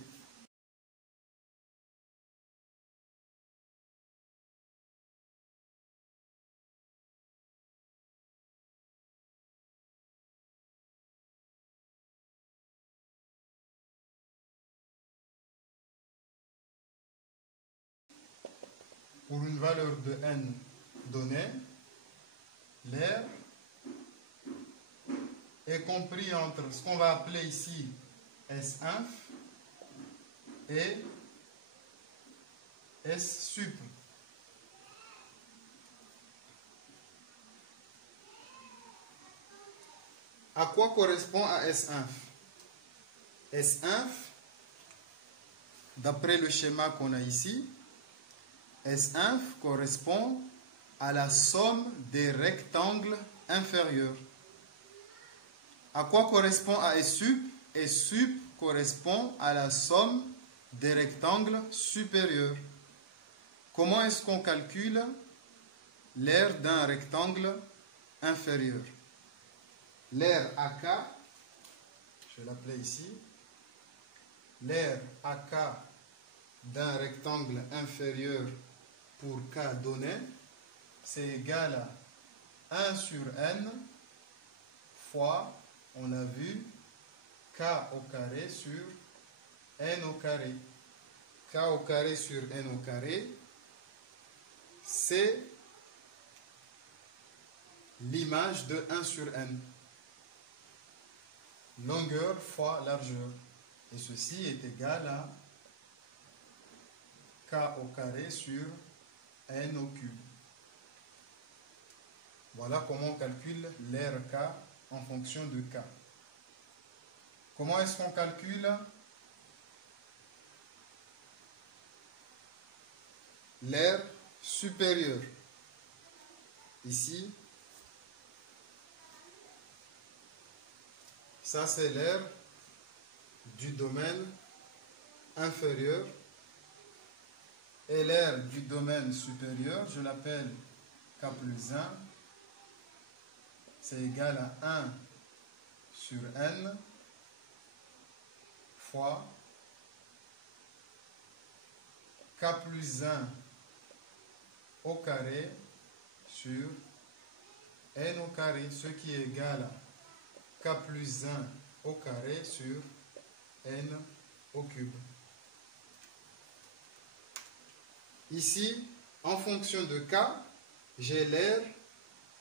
Pour une valeur de n donnée, l'aire est compris entre ce qu'on va appeler ici S1 et S sup. À quoi correspond à S1? S1, d'après le schéma qu'on a ici, S1 correspond à la somme des rectangles inférieurs. À quoi correspond à S sup? S sup correspond à la somme des rectangles supérieurs. Comment est-ce qu'on calcule l'aire d'un rectangle inférieur? L'aire AK, je vais l'appeler ici, l'aire AK d'un rectangle inférieur pour K donné, c'est égal à 1 sur N fois, on a vu, K au carré sur N au carré. K au carré sur N au carré, c'est l'image de 1 sur N. Longueur fois largeur. Et ceci est égal à K au carré sur N au cube. Voilà comment on calcule l'aire K en fonction de K. Comment est-ce qu'on calcule l'aire supérieure? Ici, ça c'est l'aire du domaine inférieur. Et l'aire du domaine supérieur, je l'appelle K plus 1, c'est égal à 1 sur N fois K plus 1 au carré sur N au carré, ce qui est égal à K plus 1 au carré sur N au cube. Ici, en fonction de K, j'ai l'aire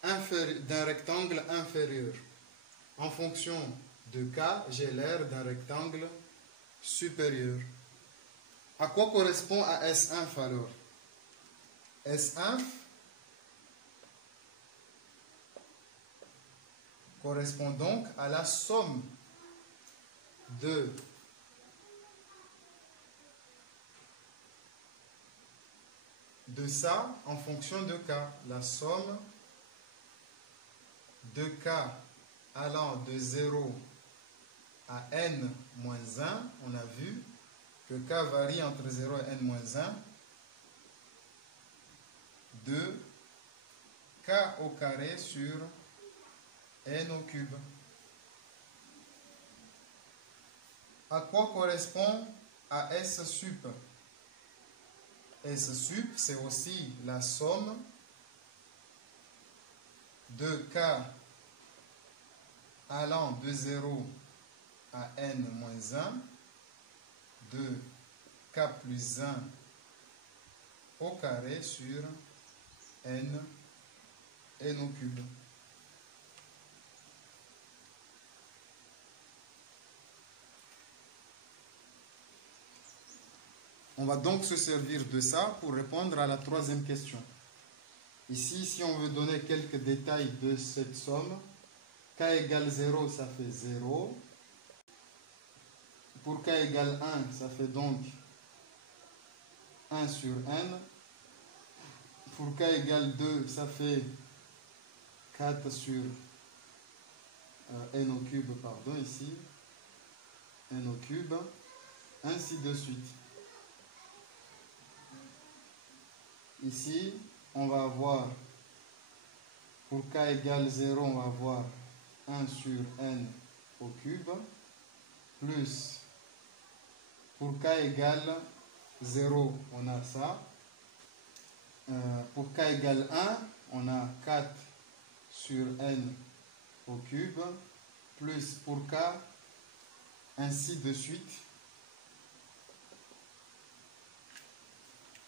d'un rectangle inférieur. En fonction de K, j'ai l'aire d'un rectangle supérieur. À quoi correspond à S1 alors? S1 correspond donc à la somme de ça en fonction de K. La somme de K allant de 0 à N moins 1, on a vu que K varie entre 0 et N moins 1, de K au carré sur N au cube. À quoi correspond à S sup? S sup, c'est aussi la somme de K allant de 0 à N moins 1, de K plus 1 au carré sur N au cube. On va donc se servir de ça pour répondre à la troisième question. Ici, si on veut donner quelques détails de cette somme, K égale 0, ça fait 0. Pour K égale 1, ça fait donc 1 sur n. Pour k égale 2, ça fait 4 sur n au cube, pardon, ici. N au cube, ainsi de suite. Ici, on va avoir, pour k égale 0, on va avoir 1 sur n au cube, plus, pour k égale 0, on a ça. Pour k égale 1, on a 4 sur n au cube, plus pour k, ainsi de suite.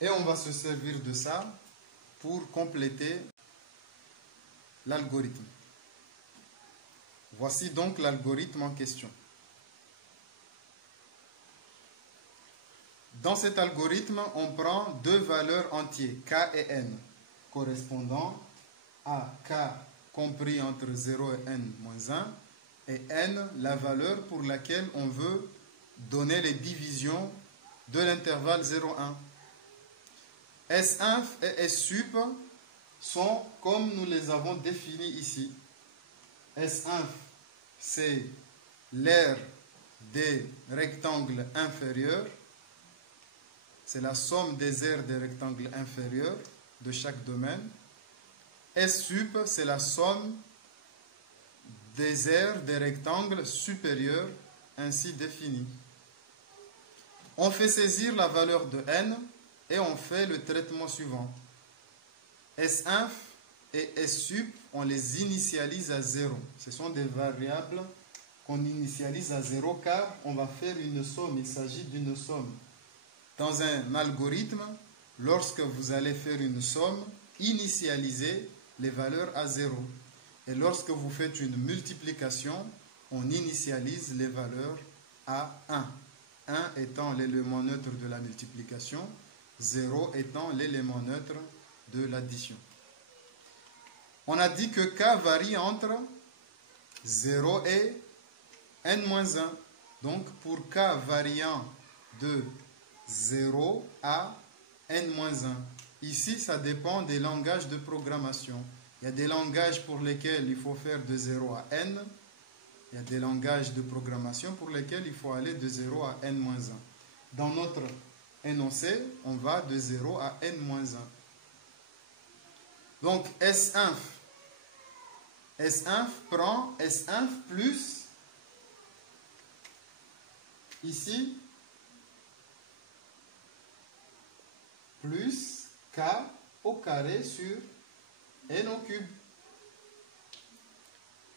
Et on va se servir de ça pour compléter l'algorithme. Voici donc l'algorithme en question. Dans cet algorithme, on prend deux valeurs entières, k et n, correspondant à k compris entre 0 et n moins 1, et n, la valeur pour laquelle on veut donner les divisions de l'intervalle 0,1. S1 et S sup sont comme nous les avons définis ici. S1, c'est l'aire des rectangles inférieurs. C'est la somme des aires des rectangles inférieurs de chaque domaine. S sup, c'est la somme des aires des rectangles supérieurs ainsi définis. On fait saisir la valeur de n et on fait le traitement suivant. S1 et S sup, on les initialise à 0. Ce sont des variables qu'on initialise à 0 car on va faire une somme. Il s'agit d'une somme. Dans un algorithme, lorsque vous allez faire une somme, initialisez les valeurs à 0. Et lorsque vous faites une multiplication, on initialise les valeurs à 1. 1 étant l'élément neutre de la multiplication, 0 étant l'élément neutre de l'addition. On a dit que k varie entre 0 et n-1. Donc pour k variant de 0 à n-1. Ici, ça dépend des langages de programmation. Il y a des langages pour lesquels il faut faire de 0 à n. Il y a des langages de programmation pour lesquels il faut aller de 0 à n-1. Dans notre énoncé, on va de 0 à n-1. Donc, S1 prend S1 plus, ici, plus k au carré sur n au cube.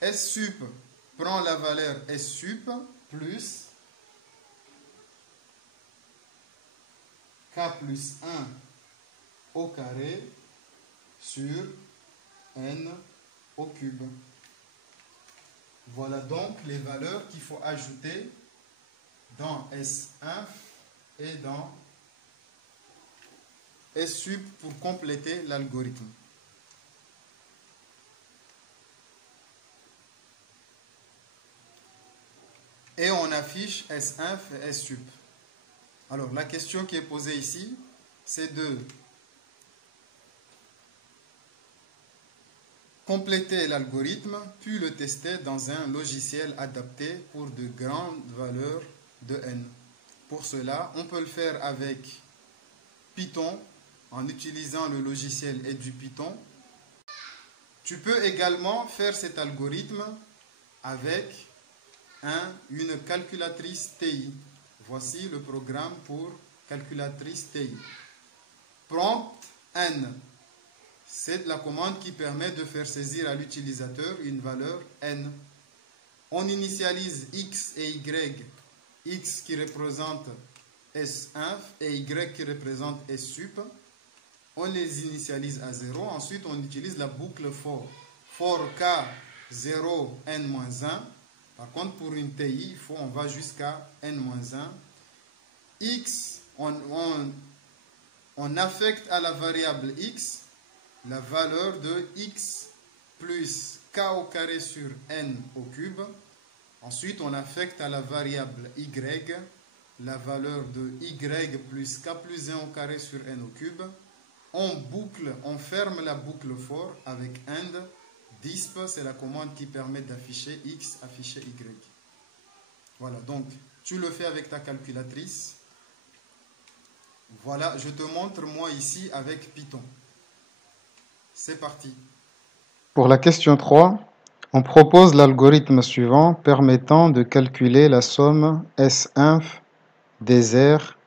S sup prend la valeur S sup plus k plus 1 au carré sur n au cube. Voilà donc les valeurs qu'il faut ajouter dans S1 et dans S sup pour compléter l'algorithme. Et on affiche S1 et S sup. Alors la question qui est posée ici, c'est de compléter l'algorithme, puis le tester dans un logiciel adapté pour de grandes valeurs de n. Pour cela, on peut le faire avec Python, en utilisant le logiciel EduPython. Tu peux également faire cet algorithme avec une calculatrice TI. Voici le programme pour calculatrice TI. Prompt n. C'est la commande qui permet de faire saisir à l'utilisateur une valeur n. On initialise x et y, x qui représente S1 et y qui représente S sup. On les initialise à 0. Ensuite, on utilise la boucle for. For k 0 n-1. Par contre, pour une TI, on va jusqu'à n-1. X, on affecte à la variable x la valeur de x plus k au carré sur n au cube. Ensuite, on affecte à la variable y la valeur de y plus k plus 1 au carré sur n au cube. On boucle, on ferme la boucle for avec AND. Disp, c'est la commande qui permet d'afficher x, afficher y. Voilà, donc tu le fais avec ta calculatrice. Voilà, je te montre moi ici avec Python. C'est parti. Pour la question 3, on propose l'algorithme suivant permettant de calculer la somme S-inf des aires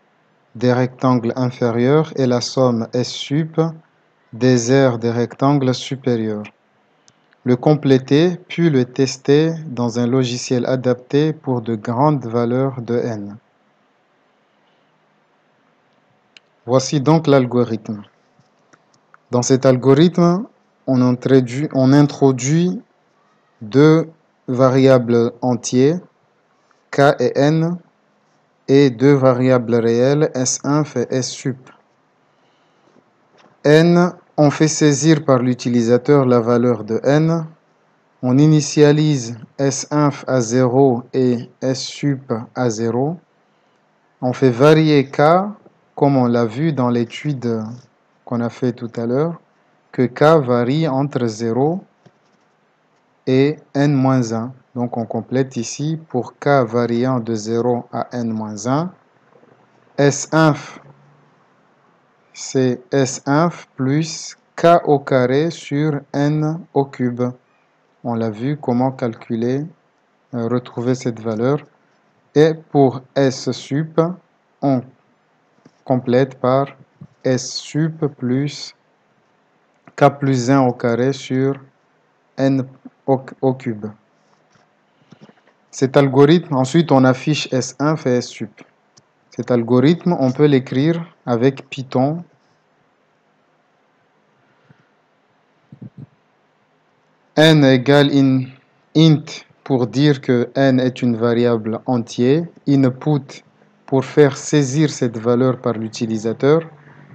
des rectangles inférieurs et la somme S-sup des aires des rectangles supérieurs. Le compléter puis le tester dans un logiciel adapté pour de grandes valeurs de n. Voici donc l'algorithme. Dans cet algorithme, on introduit deux variables entières, k et n, et deux variables réelles, S1 et S-sup. N, on fait saisir par l'utilisateur la valeur de n. On initialise S1 à 0 et S-sup à 0. On fait varier k, comme on l'a vu dans l'étude qu'on a fait tout à l'heure, que k varie entre 0 et n-1. Donc on complète ici pour k variant de 0 à n-1. S1, c'est S1 plus k au carré sur n au cube. On l'a vu comment calculer, retrouver cette valeur. Et pour S-sup, on complète par S-sup plus k plus 1 au carré sur n au cube. Cet algorithme, ensuite on affiche S1 et S-sup. Cet algorithme, on peut l'écrire avec Python. N égale int pour dire que n est une variable entière. Input pour faire saisir cette valeur par l'utilisateur.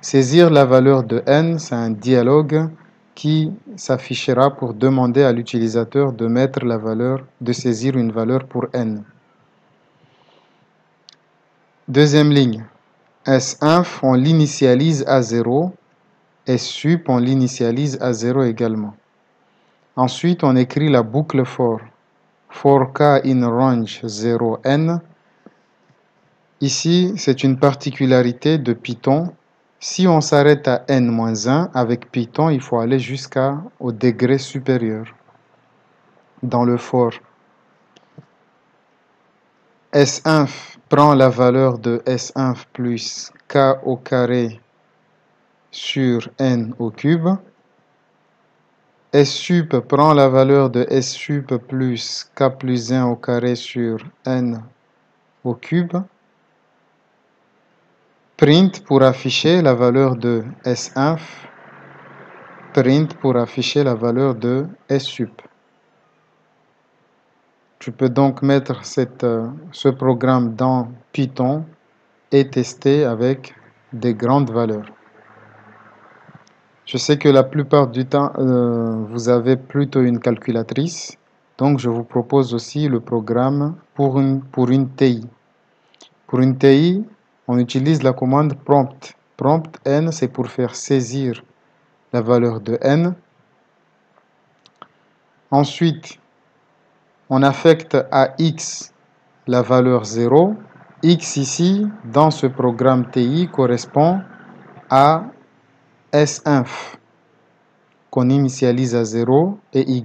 Saisir la valeur de n, c'est un dialogue qui s'affichera pour demander à l'utilisateur de mettre la valeur, de saisir une valeur pour n. Deuxième ligne. S1, on l'initialise à 0. S-sup, on l'initialise à 0 également. Ensuite, on écrit la boucle for. For k in range 0n. Ici, c'est une particularité de Python. Si on s'arrête à n-1, avec Python, il faut aller jusqu'au degré supérieur dans le for. S1 prend la valeur de S1 plus k au carré sur n au cube. S-sup prend la valeur de S-sup plus k plus 1 au carré sur n au cube. Print pour afficher la valeur de S1. Print pour afficher la valeur de S-sup. Tu peux donc mettre ce programme dans Python et tester avec des grandes valeurs. Je sais que la plupart du temps, vous avez plutôt une calculatrice. Donc, je vous propose aussi le programme pour une TI. Pour une TI, on utilise la commande prompt. Prompt n, c'est pour faire saisir la valeur de n. Ensuite, on affecte à x la valeur 0. X ici, dans ce programme TI, correspond à S1 qu'on initialise à 0 et y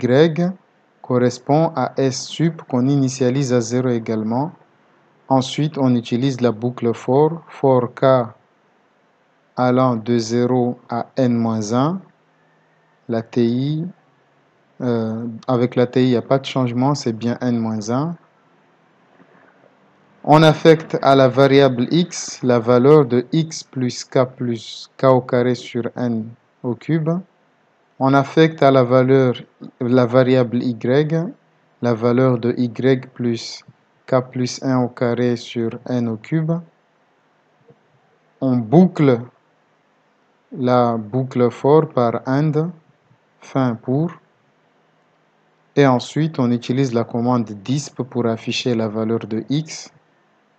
correspond à S-sup qu'on initialise à 0 également. Ensuite, on utilise la boucle for k allant de 0 à n-1. La TI, avec la TI, il n'y a pas de changement, c'est bien n-1. On affecte à la variable x la valeur de x plus k au carré sur n au cube. On affecte à la variable y la valeur de y plus k plus 1 au carré sur n au cube. On boucle la boucle for par AND, fin pour. Et ensuite, on utilise la commande disp pour afficher la valeur de x.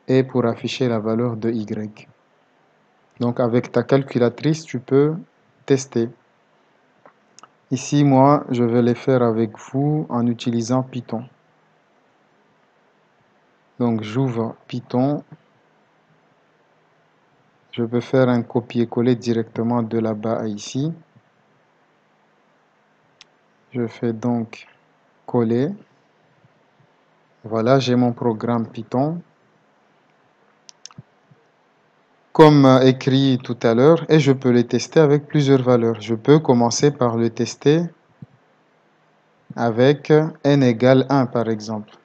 et pour afficher la valeur de y. Donc avec ta calculatrice, tu peux tester. Ici, moi, je vais les faire avec vous en utilisant Python. Donc j'ouvre Python. Je peux faire un copier-coller directement de là-bas à ici. Je fais donc coller. Voilà, j'ai mon programme Python. Comme écrit tout à l'heure, et je peux le tester avec plusieurs valeurs. Je peux commencer par le tester avec n égale 1 par exemple.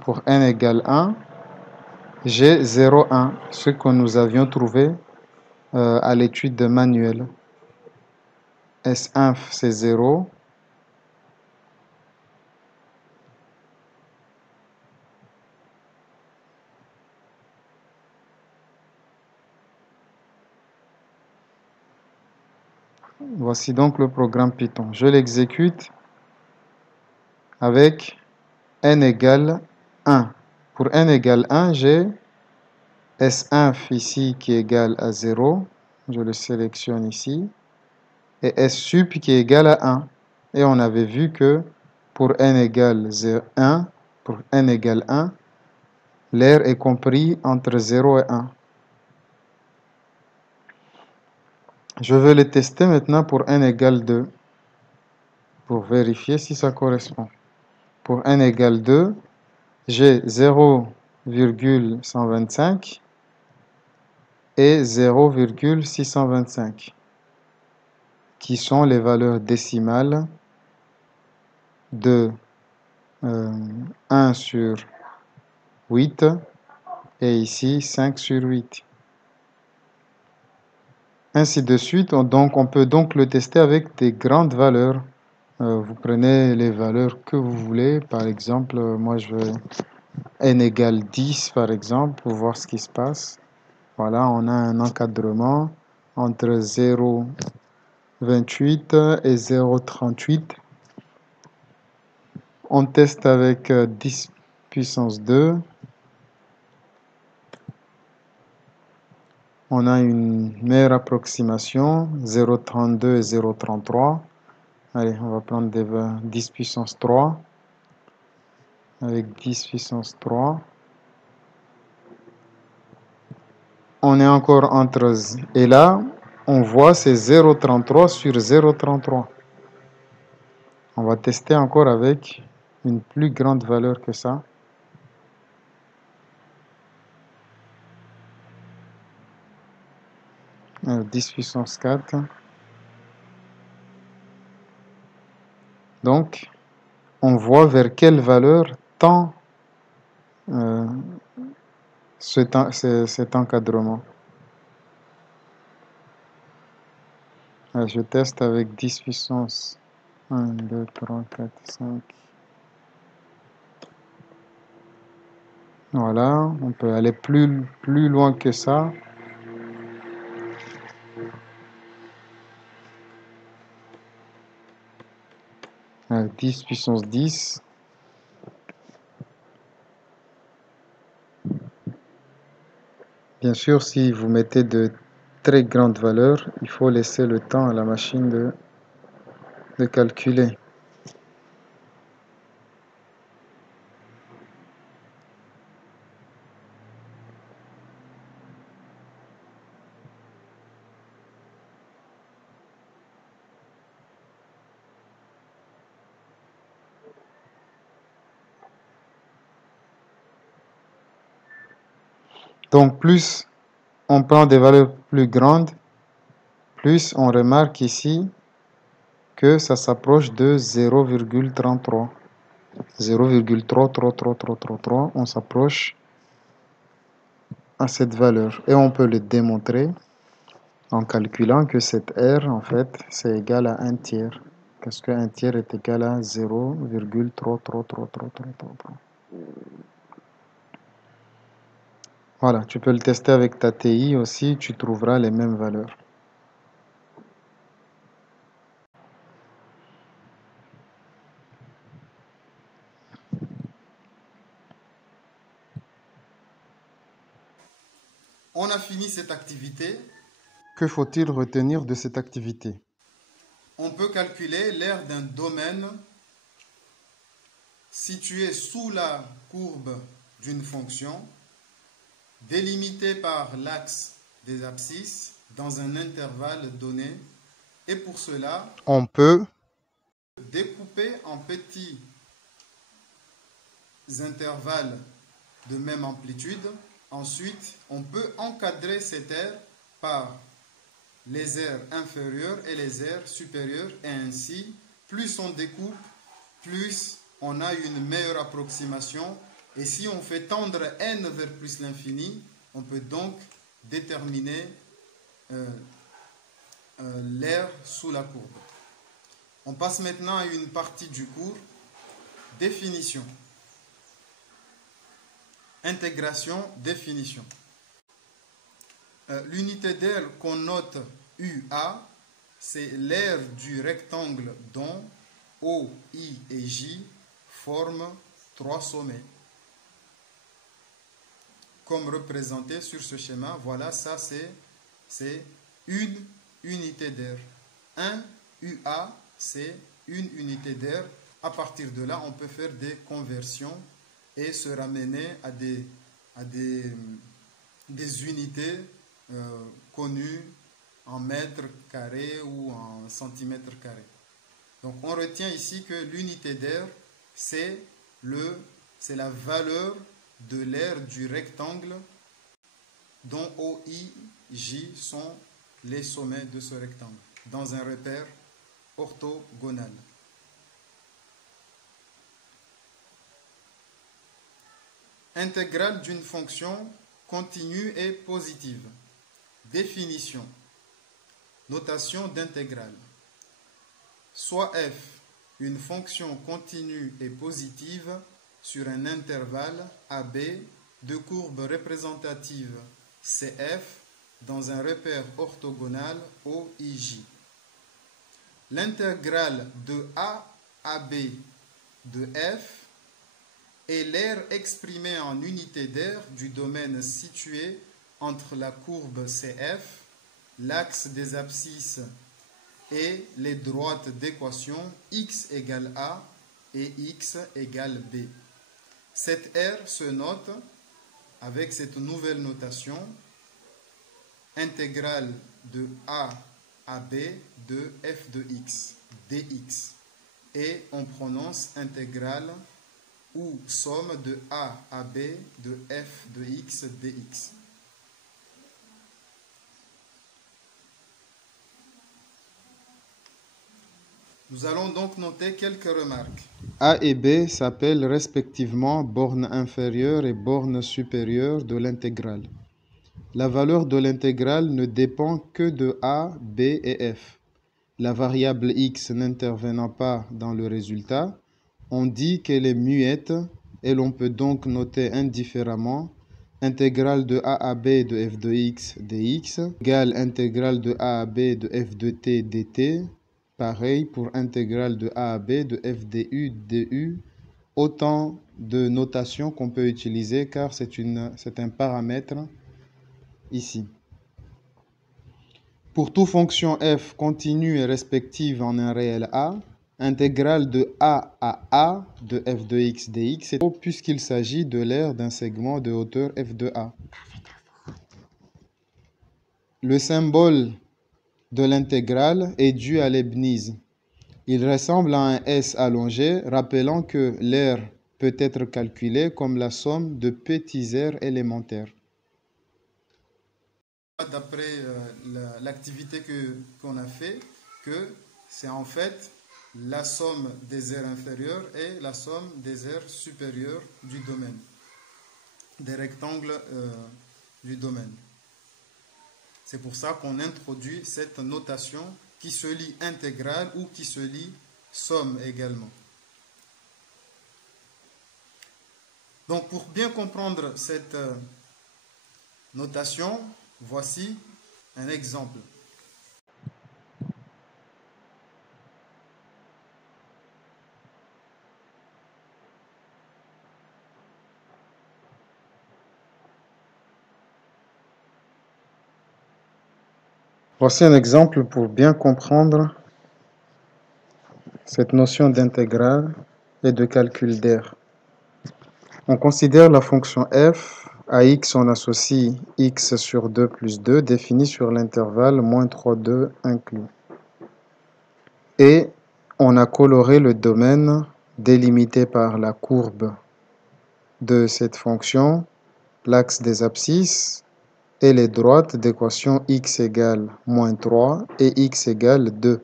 Pour n égale 1, j'ai 0, 1, ce que nous avions trouvé à l'étude manuelle. S1 c'est 0. Voici donc le programme Python. Je l'exécute avec n égale 1. Pour n égale 1, j'ai S1 ici qui est égal à 0. Je le sélectionne ici. Et S sup qui est égal à 1. Et on avait vu que pour n égale 1, pour n égale 1, l'air est compris entre 0 et 1. Je vais le tester maintenant pour n égale 2, pour vérifier si ça correspond. Pour n égale 2, j'ai 0,125 et 0,625, qui sont les valeurs décimales de 1 sur 8 et ici 5 sur 8. Ainsi de suite, on peut donc le tester avec des grandes valeurs. Vous prenez les valeurs que vous voulez. Par exemple, moi je vais n égale 10 par exemple pour voir ce qui se passe. Voilà, on a un encadrement entre 0,28 et 0,38. On teste avec 10 puissance 2. On a une meilleure approximation, 0,32 et 0,33. Allez, on va prendre 10 puissance 3. Avec 10 puissance 3. On est encore entre... Et là, on voit c'est 0,33 sur 0,33. On va tester encore avec une plus grande valeur que ça. 10 puissance 4. Donc, on voit vers quelle valeur tend cet encadrement. Je teste avec 10 puissance 1, 2, 3, 4, 5. Voilà, on peut aller plus loin que ça. Avec 10 puissance 10. Bien sûr, si vous mettez de très grandes valeurs, il faut laisser le temps à la machine de calculer. Donc, plus on prend des valeurs plus grandes, plus on remarque ici que ça s'approche de 0,33. 0,33333, on s'approche à cette valeur. Et on peut le démontrer en calculant que cette R, en fait, c'est égal à 1 tiers. Parce que 1 tiers est égal à 0,33333. Voilà, tu peux le tester avec ta TI aussi, tu trouveras les mêmes valeurs. On a fini cette activité. Que faut-il retenir de cette activité? On peut calculer l'aire d'un domaine situé sous la courbe d'une fonction délimitée par l'axe des abscisses dans un intervalle donné. Et pour cela, On peut découper en petits intervalles de même amplitude. Ensuite, on peut encadrer cette aire par les aires inférieures et les aires supérieures. Et ainsi, plus on découpe, plus on a une meilleure approximation. Et si on fait tendre n vers plus l'infini, on peut donc déterminer l'aire sous la courbe. On passe maintenant à une partie du cours. Définition. Intégration, définition. L'unité d'aire qu'on note UA, c'est l'aire du rectangle dont O, I et J forment trois sommets. Comme représenté sur ce schéma, voilà, ça c'est une unité d'aire. 1 UA, c'est une unité d'aire. À partir de là, on peut faire des conversions et se ramener à des unités connues en mètres carrés ou en centimètres carrés. Donc on retient ici que l'unité d'aire, c'est la valeur de l'aire du rectangle dont O, I, J sont les sommets de ce rectangle, dans un repère orthogonal. Intégrale d'une fonction continue et positive. Définition. Notation d'intégrale. Soit f, une fonction continue et positive sur un intervalle AB de courbe représentative CF dans un repère orthogonal OIJ. L'intégrale de A à B de f est l'aire exprimée en unité d'aire du domaine situé entre la courbe CF, l'axe des abscisses et les droites d'équation x égale A et x égale B. Cette aire se note avec cette nouvelle notation, intégrale de A à B de f de x, dx. Et on prononce intégrale ou somme de A à B de f de x dx. Nous allons donc noter quelques remarques. A et B s'appellent respectivement bornes inférieures et bornes supérieures de l'intégrale. La valeur de l'intégrale ne dépend que de A, B et F. La variable x n'intervenant pas dans le résultat, on dit qu'elle est muette et l'on peut donc noter indifféremment intégrale de A à B de f de x dx égale intégrale de A à B de f de t dt. Pareil pour intégrale de A à B de f du du. Autant de notations qu'on peut utiliser car c'est un paramètre ici. Pour toute fonction f continue et respective en un réel A, intégrale de A à A de f de x dx est puisqu'il s'agit de l'aire d'un segment de hauteur f de A. Le symbole de l'intégrale est dû à Leibniz. Il ressemble à un S allongé, rappelant que l'aire peut être calculée comme la somme de petits aires élémentaires. D'après l'activité qu'on a fait, que c'est en fait la somme des aires inférieures et la somme des aires supérieures du domaine, des rectangles du domaine. C'est pour ça qu'on introduit cette notation qui se lit intégrale ou qui se lit somme également. Donc pour bien comprendre cette notation, voici un exemple. Voici un exemple pour bien comprendre cette notion d'intégrale et de calcul d'air. On considère la fonction f, à x on associe x sur 2 plus 2 définie sur l'intervalle moins 3, 2 inclus. Et on a coloré le domaine délimité par la courbe de cette fonction, l'axe des abscisses et les droites d'équation x égale moins 3 et x égale 2.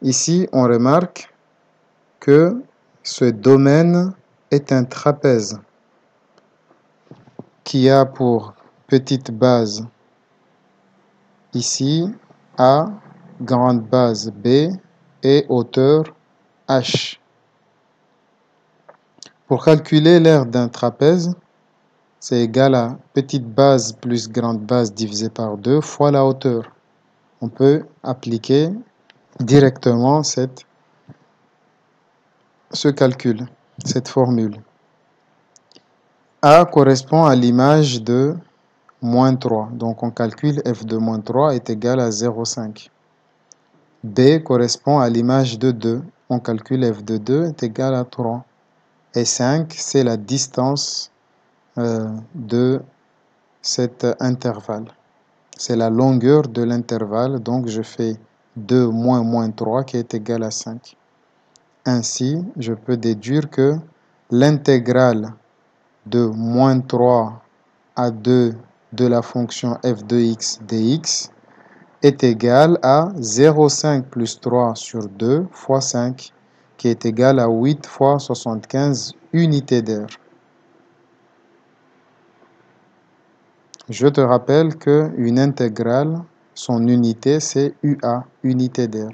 Ici, on remarque que ce domaine est un trapèze qui a pour petite base ici A, grande base B et hauteur H. Pour calculer l'aire d'un trapèze, c'est égal à petite base plus grande base divisé par 2 fois la hauteur. On peut appliquer directement ce calcul, cette formule. A correspond à l'image de moins 3. Donc on calcule f de moins 3 est égal à 0,5. B correspond à l'image de 2. On calcule f de 2 est égal à 3. Et 5, c'est la distance de cet intervalle. C'est la longueur de l'intervalle. Donc je fais 2 moins moins 3 qui est égal à 5. Ainsi, je peux déduire que l'intégrale de moins 3 à 2 de la fonction f de x dx est égale à 0,5 plus 3 sur 2 fois 5, qui est égal à 8 fois 75 unités d'air. Je te rappelle qu'une intégrale, son unité, c'est UA, unité d'air.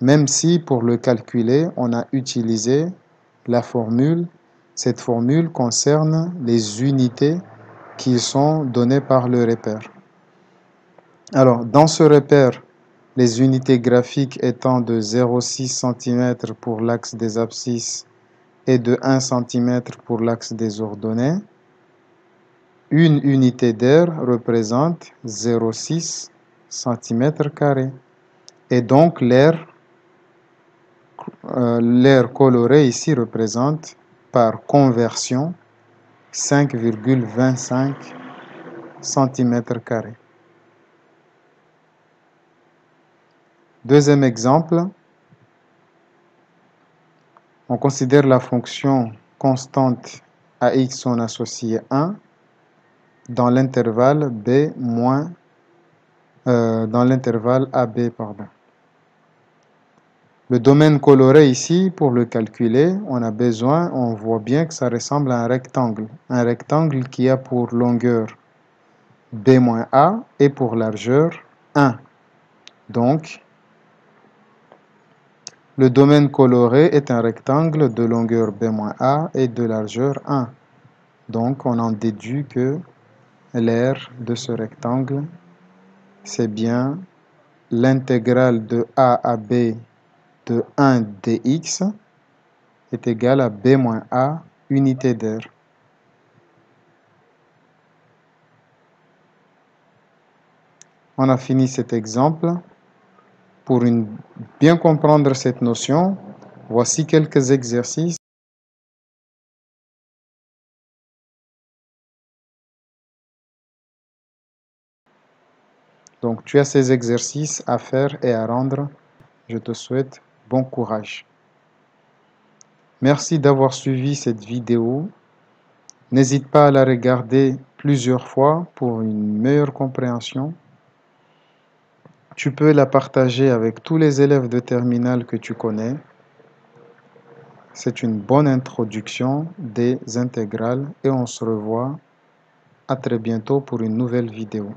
Même si pour le calculer, on a utilisé la formule, cette formule concerne les unités qui sont données par le repère. Alors, dans ce repère, les unités graphiques étant de 0,6 cm pour l'axe des abscisses et de 1 cm pour l'axe des ordonnées, une unité d'air représente 0,6 cm². Et donc, l'air coloré ici représente par conversion 5,25 cm². Deuxième exemple, on considère la fonction constante à x on associe 1 dans l'intervalle dans l'intervalle AB, pardon. Le domaine coloré ici, pour le calculer, on voit bien que ça ressemble à un rectangle qui a pour longueur B-A et pour largeur 1. Donc, le domaine coloré est un rectangle de longueur B-A et de largeur 1. Donc, on en déduit que l'aire de ce rectangle, c'est bien l'intégrale de A à B de 1 dx est égal à B moins A unité d'air. On a fini cet exemple. Pour bien comprendre cette notion, voici quelques exercices. Donc tu as ces exercices à faire et à rendre. Je te souhaite bon courage. Merci d'avoir suivi cette vidéo. N'hésite pas à la regarder plusieurs fois pour une meilleure compréhension. Tu peux la partager avec tous les élèves de terminale que tu connais. C'est une bonne introduction des intégrales et on se revoit à très bientôt pour une nouvelle vidéo.